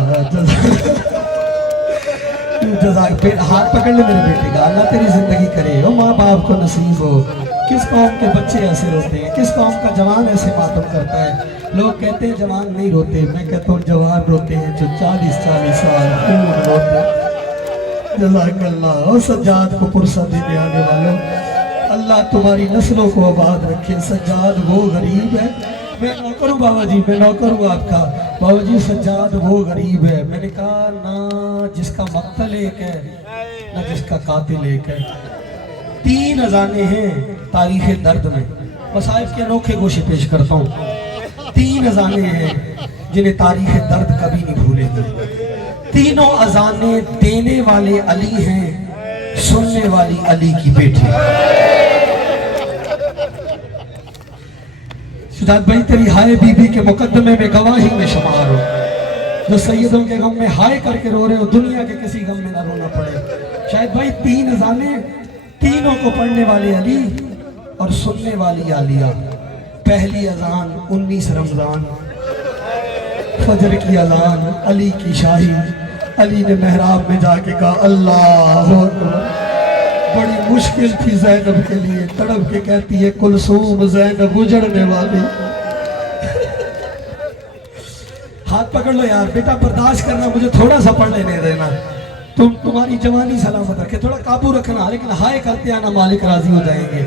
جزاک، ہاتھ پکڑ لے میرے بیٹے کا، اللہ تیری زندگی کرے، او ماں باپ کو نصیب ہو۔ کس قوم کے بچے ایسے روتے ہیں، کس قوم کا جوان ایسے ماتم کرتا ہے؟ لوگ کہتے ہیں جوان نہیں روتے، میں کہتا ہوں جوان روتے ہیں جو 40 سال خون روتے ہیں۔ جزاک اللہ، اور سجاد کو پرسہ دینے آنے والوں، اللہ تمہاری نسلوں کو آباد رکھے۔ سجاد وہ غریب ہے، میں نوکر ہوں بابا جی، میں نوکر ہوں آپ کا بابا جی، سجاد وہ غریب ہے۔ میں نے کہا نہ جس کا مقتل ایک ہے نہ جس کا قاتل ایک ہے۔ 3 اذانیں ہیں تاریخ درد میں، مصائب کے انوکھے گوشے پیش کرتا ہوں۔ 3 اذانیں ہیں جنہیں تاریخ درد کبھی نہیں بھولے گی۔ تینوں اذانیں دینے والے علی ہیں، سننے والی علی کی بیٹی۔ شجاعت بھائی تیری ہائے بی بی کے مقدمے میں گواہی میں شمار ہو، جو سیدوں کے غم میں ہائے کر کے رو رہے ہو، دنیا کے کسی غم میں نہ رونا پڑے۔ شاید بھائی 3 اذانیں، تینوں کو پڑھنے والے علی اور سننے والی عالیہ۔ پہلی اذان 19 رمضان، فجر کی اذان، علی کی شاہی۔ علی نے محراب میں جا کے کہا اللہ اکبر۔ بڑی مشکل تھی زینب کے لیے، تڑپ کے کہتی ہے کلثوم زینب اجڑنے والی۔ ہاتھ پکڑ لو یار بیٹا, برداشت کرنا, مجھے تھوڑا سا پڑھ لینے دینا. تمہاری جوانی سلامت رکھے, تھوڑا قابو رکھنا, لیکن ہائے کرتے آنا مالک راضی ہو جائیں گے.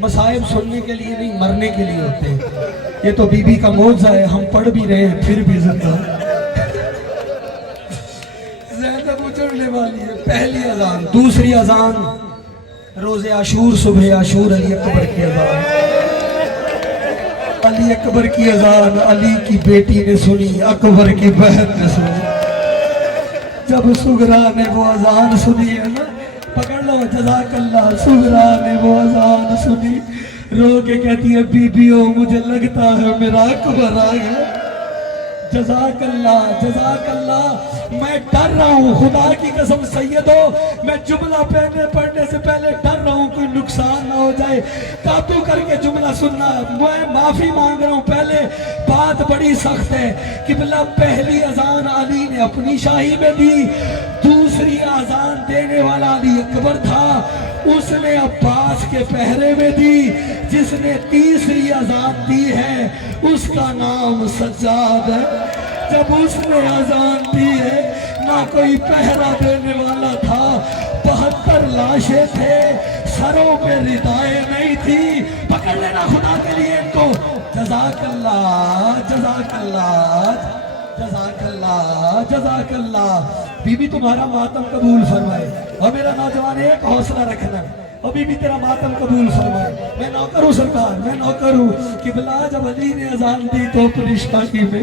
مصائب سننے کے لیے نہیں, مرنے کے لیے ہوتے ہیں. یہ تو بی بی کا معجزہ ہے, ہم پڑھ بھی رہے ہیں پھر بھی زندہ. زینب اجڑنے والی ہے. پہلی اذان, دوسری اذان روز عاشور, صبح عاشور, علی اکبر کی اذان. علی اکبر کی اذان علی کی بیٹی نے سنی, اکبر کی بہن نے سنی. جب سغرا نے وہ اذان سنی ہے نا, پکڑ لو, جزاک اللہ. سغرا نے وہ اذان سنی, رو کے کہتی ہے بیبیوں مجھے لگتا ہے میرا اکبر آ گیا. جزاک اللہ, جزاک اللہ. میں ڈر رہا ہوں خدا کی قسم سیدو, میں جملہ پڑھنے سے پہلے ڈر رہا ہوں کوئی نقصان نہ ہو جائے. قابو کر کے جملہ سننا. میں معافی مانگ رہا ہوں, پہلے بات بڑی سخت ہے. قبلہ پہلی اذان علی نے اپنی شاہی میں دی, دوسری اذان دینے والا علی اکبر تھا, اس نے عباس کے پہرے میں دی. جس نے تیسری اذان دی ہے اس کا نام سجاد ہے. جب اس نے اذان دی ہے, نہ کوئی پہرا دینے والا تھا, 72 لاشیں تھے, سروں پہ ردائیں نہیں تھی. پکڑ لینا خدا کے لیے ان کو. جزاک اللہ, جزاک اللہ, جزاک اللہ, جزاک اللہ. بی بی تمہارا ماتم قبول فرمائے. اور میرا نوجوان ایک حوصلہ رکھنا, ابھی بھی تیرا ماتم قبول فرمائے. میں نوکر ہوں سرکار, میں نوکر ہوں. قبلہ جب علی نے اذان دی تو اپنی شاہی میں,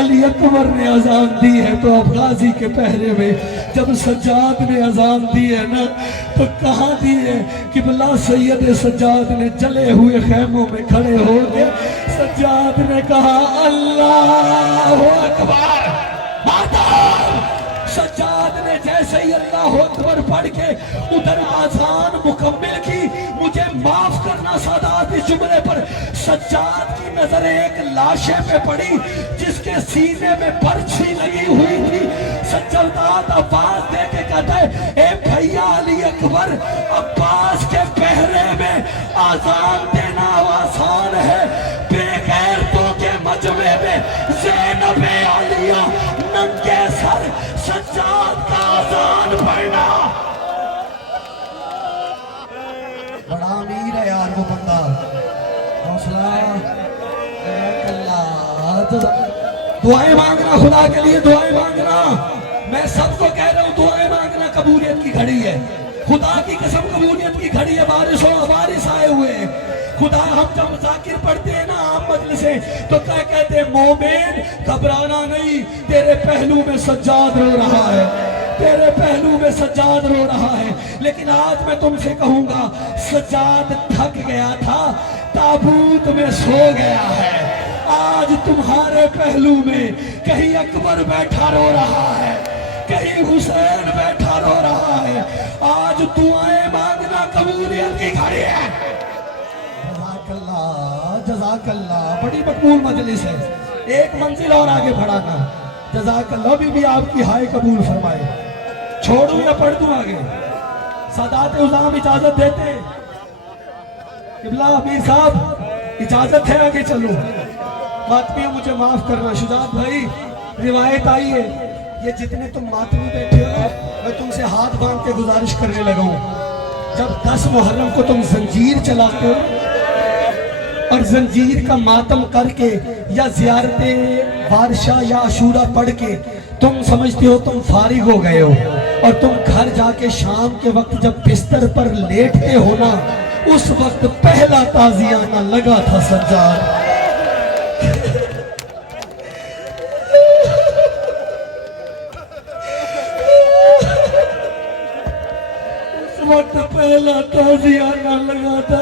علی اکبر نے اذان دی ہے تو اب غازی کے پہرے میں. جب سجاد نے اذان دی ہے نا تو کہاں دی ہے؟ قبلہ سید سجاد نے جلے ہوئے خیموں میں کھڑے ہو گئے. سجاد نے کہا اللہ اکبر. سجاد نے جیسے ہی اللہ اکبر پڑھ کے ادھر آذان مکمل کی, مجھے معاف کرنا سادات, اس جملے پر سجاد کی نظر ایک لاشے پہ پڑی جس کے سینے میں برچھی لگی ہوئی تھی. سجاد عباس دے کے کہتا ہے اے بھیا علی اکبر, عباس کے پہرے میں آذان دینا آسان ہے, بے غیرتوں کے مجمع میں زینب عالیہ ننگے سر سجاد کا آذان پڑھنا. بڑا امیر ہے یار وہ بندہ. حوصلہ, دعائیں مانگنا خدا کے لیے, دعائیں مانگنا. میں سب کو کہہ رہا ہوں دعائیں مانگنا قبولیت کی گھڑی ہے. خدا کی قسم قبولیت کی گھڑی ہے. بارش آئے ہوئے ہیں. خدا ہم جب ذاکر پڑھتے ہیں نا عام مجلسیں تو کیا کہتے ہیں؟ مومن گھبرانا نہیں, تیرے پہلو میں سجاد رو رہا ہے, تیرے پہلو میں سجاد رو رہا ہے. لیکن آج میں تم سے کہوں گا, سجاد تھک گیا تھا, تابوت میں سو گیا ہے. آج تمہارے پہلو میں کہیں اکبر بیٹھا رو رہا ہے, کہیں حسین بیٹھا رو رہا ہے. آج دعائیں مانگنا قبولیت کی گھڑی ہے. جزاک اللہ, جزاک اللہ. بڑی مقبول مجلس ہے, ایک منزل اور آگے بڑھانا. جزاک اللہ. بھی آپ کی ہائے قبول فرمائے. چھوڑوں یا پڑھ دوں آگے؟ سادات عظام اجازت دیتے؟ قبلہ امیر صاحب اجازت ہے آگے چلو؟ ماتمیوں مجھے معاف کرنا. شجاعت بھائی روایت آئی ہے, یہ جتنے تم ماتمی بیٹھے ہو میں تم سے ہاتھ باندھ کے گزارش کرنے لگا ہوں, جب 10 محرم کو تم زنجیر چلاتے ہو اور زنجیر کا ماتم کر کے یا زیارت بارشاہ یا عاشورہ پڑھ کے تم سمجھتے ہو تم فارغ ہو گئے ہو, اور تم گھر جا کے شام کے وقت جب بستر پر لیٹتے ہو نا, اس وقت پہلا تازیانہ لگا تھا سجاد. وقت پہلا تازیانہ لگا تھا.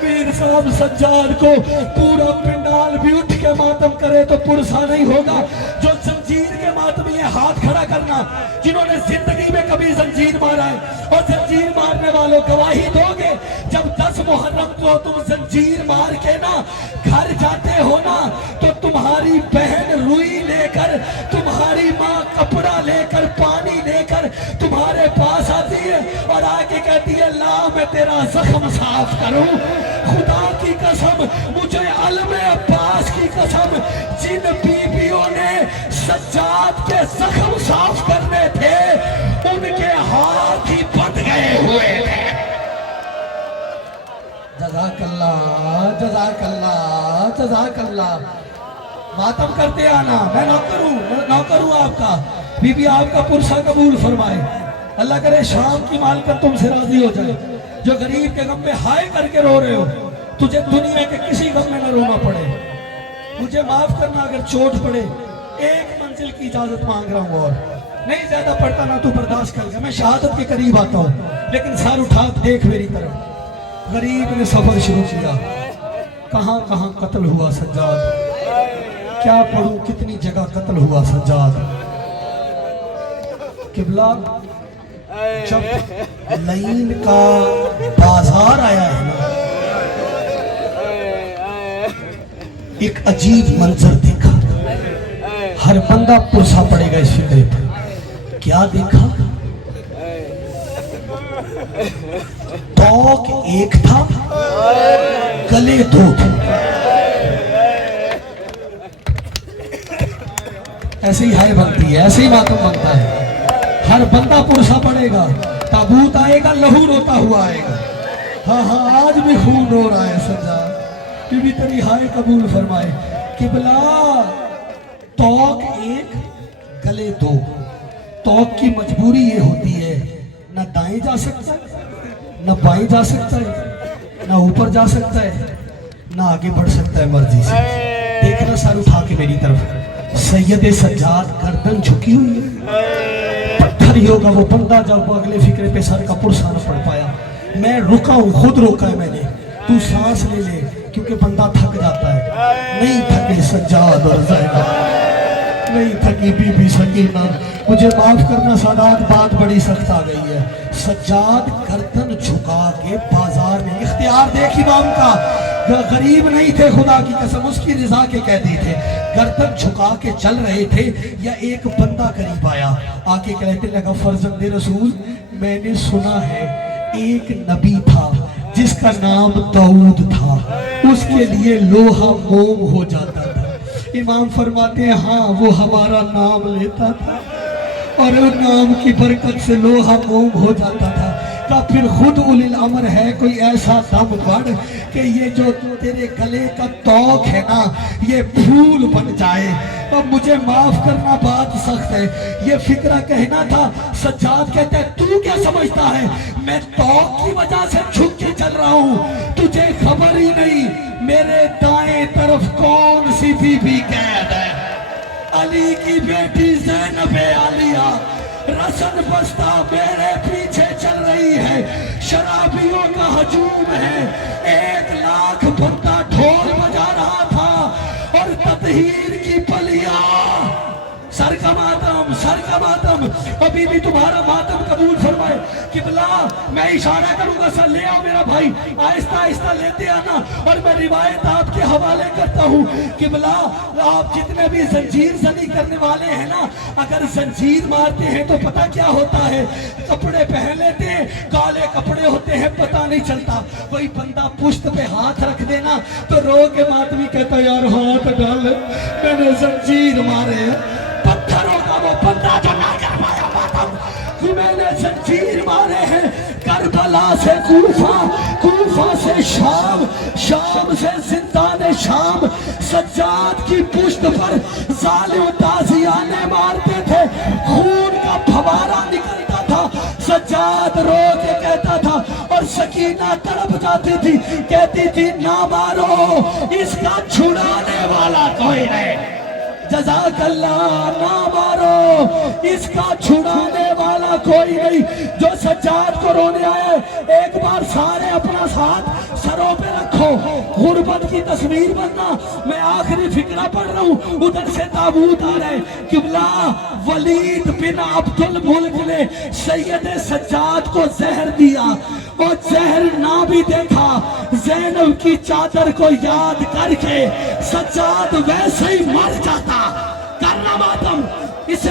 پیر صاحب سجاد کو پورا پنڈال بھی اٹھ کے ماتم کرے تو پرسا نہیں ہوگا. جو زنجیر کے ماتمی ہے ہاتھ کھڑا کرنا, جنہوں نے زندگی میں کبھی زنجیر مارا ہے, اور زنجیر مارنے والوں گواہی دو گے جب 10 محرم کو تم زنجیر مار کے نا گھر جاتے ہو نا تو تمہاری بہن روئی لے کر, تمہاری ماں کپڑا لے کر, پانی لے کر تمہارے پاس آتی ہے اور آگے کہتی ہے لا میں تیرا زخم صاف کروں. خدا کی قسم, مجھے علم عباس کی قسم, جن بیویوں نے نے سجاد کے زخم صاف کرنے تھے ان کے ہاتھ ہی بند گئے ہوئے تھے. جزاک اللہ جزاک اللہ جزاک اللہ. ماتم کرتے آنا, میں نوکر ہوں آپ کا. بی بی آپ کا پرسہ قبول فرمائے. اللہ کرے شام کی مالکت تم سے راضی ہو جائے. جو غریب کے غم میں ہائے کر کے رو رہے ہو, تجھے دنیا کے کسی غم میں نہ رونا پڑے. مجھے معاف کرنا اگر چوٹ پڑے, ایک منزل کی اجازت مانگ رہا ہوں اور نہیں زیادہ پڑتا نہ تو برداشت کر گا. میں شہادت کے قریب آتا ہوں لیکن سر اٹھا دیکھ میری طرف. غریب نے سفر شروع کیا. کہاں کہاں قتل ہوا سجاد, کیا پڑھوں کتنی جگہ قتل ہوا سجاد. قبلہ جب لعین کا بازار آیا ہے نا, ایک عجیب منظر دیکھا. ہر بندہ پرسا پڑے گا اس فکرے پر. کیا دیکھا؟ توق ایک تھا, گلے دو تھے. ایسے ہی ہائے بنتی ہے, ایسے ہی ماتم بنتا ہے. ہر بندہ پرسا پڑے گا, تابوت آئے گا, لہو روتا ہوا آئے گا. ہاں ہاں آج بھی خون رو رہا ہے سجاد. بی بی تیری ہائے قبول فرمائے. قبلہ توق ایک گلے دو. توق کی مجبوری یہ ہوتی ہے, نہ دائیں جا سکتا ہے, نہ بائیں جا سکتا ہے, نہ اوپر جا سکتا ہے, نہ آگے بڑھ سکتا ہے مرضی سے. دیکھنا سر اٹھا کے میری طرف. سید سجاد گردن جھکی ہوئی ہے. پتھر ہی ہوگا وہ بندہ جب وہ اگلے فکرے پہ سر کا پرسا نہ پڑ پایا. میں رکا ہوں, خود روکا ہے میں نے. تو سانس لے لے کیونکہ بندہ تھک جاتا ہے. نہیں تھکے سجاد اور زینب, نہیں تھکی بی بی سکینہ. مجھے معاف کرنا سادات, بات بڑی سخت آ گئی ہے. سجاد گردن جھکا کے بازار میں, اختیار دیکھ امام کا, غریب نہیں تھے خدا کی قسم, اس کی رضا کے قیدی تھے. گردن جھکا کے چل رہے تھے, یا ایک بندہ قریب آیا, آ کے کہتے لگا فرزند رسول, میں نے سنا ہے ایک نبی تھا جس کا نام داؤد تھا, اس کے لیے لوہا موم ہو جاتا تھا. امام فرماتے ہیں ہاں وہ ہمارا نام لیتا تھا اور وہ نام کی برکت سے لوہا موم ہو جاتا تھا. کا پھر خود اولی الامر ہے کوئی ایسا دم بڑھ کہ یہ جو تیرے گلے کا توق ہے نا یہ پھول بن جائے. اب مجھے معاف کرنا, بات سخت ہے. یہ فکرہ کہنا تھا. سجاد کہتا ہے تو کیا سمجھتا ہے میں توق کی وجہ سے جھک کے چل رہا ہوں, تجھے خبر ہی نہیں میرے دائیں طرف کون سی بی بی قید ہے. علی کی بیٹی زینب عالیہ رسن بستہ میرے پیچھے چل رہی ہے. شرابیوں کا ہجوم ہے. 1 لاکھ بندہ ڈھول بجا رہا تھا اور تطہیر کی پلیاں. سر کا ماتم, سر کا ماتم. ابھی بھی تمہارا ماتم قبول فرمائے. قبلہ میں اشارہ کروں گا, سر لے آؤ میرا بھائی, آہستہ آہستہ لیتے آنا, اور میں روایت آپ کے حوالے کرتا ہوں. قبلہ آپ جتنے بھی زنجیر زنی کرنے والے ہیں نا, اگر زنجیر مارتے ہیں تو پتہ کیا ہوتا ہے, کپڑے پہن لیتے ہیں, کالے کپڑے ہوتے ہیں, پتہ نہیں چلتا. کوئی بندہ پشت پہ ہاتھ رکھ دینا تو رو کے ماتمی کہتا یار ہاتھ ڈال, میں نے زنجیر مارے. پتھروں کا وہ بندہ جو نہ کر پایا ماتم, میں نے زنجیر مارے ہیں. کربلا سے کوفہ, کوفہ سے شام, شام سے زندان شام. سجاد کی پشت پر ظالم تازیانے مارتے تھے, خون کا پھوارا نکلتا تھا. سجاد رو کے کہتا تھا اور سکینہ تڑپ جاتی تھی, کہتی تھی نہ مارو, اس کا چھڑانے والا کوئی نہیں. جزاک اللہ, نہ مارو, اس کا چھڑانے والا کوئی نہیں. جو سجاد کو رونے آئے ایک بار سارے اپنا ساتھ سروں پہ رکھو. غربت کی تصویر بننا. میں آخری فکرہ پڑھ رہا ہوں, ادھر سے تابوت آ رہے. قبلہ ولید بن عبد الملک نے سید سجاد کو زہر دیا, اور زہر نہ بھی دیکھا, زینب کی چادر کو یاد کر کے سجاد ویسے ہی مر جاتا. کرنا ماتم, اس سے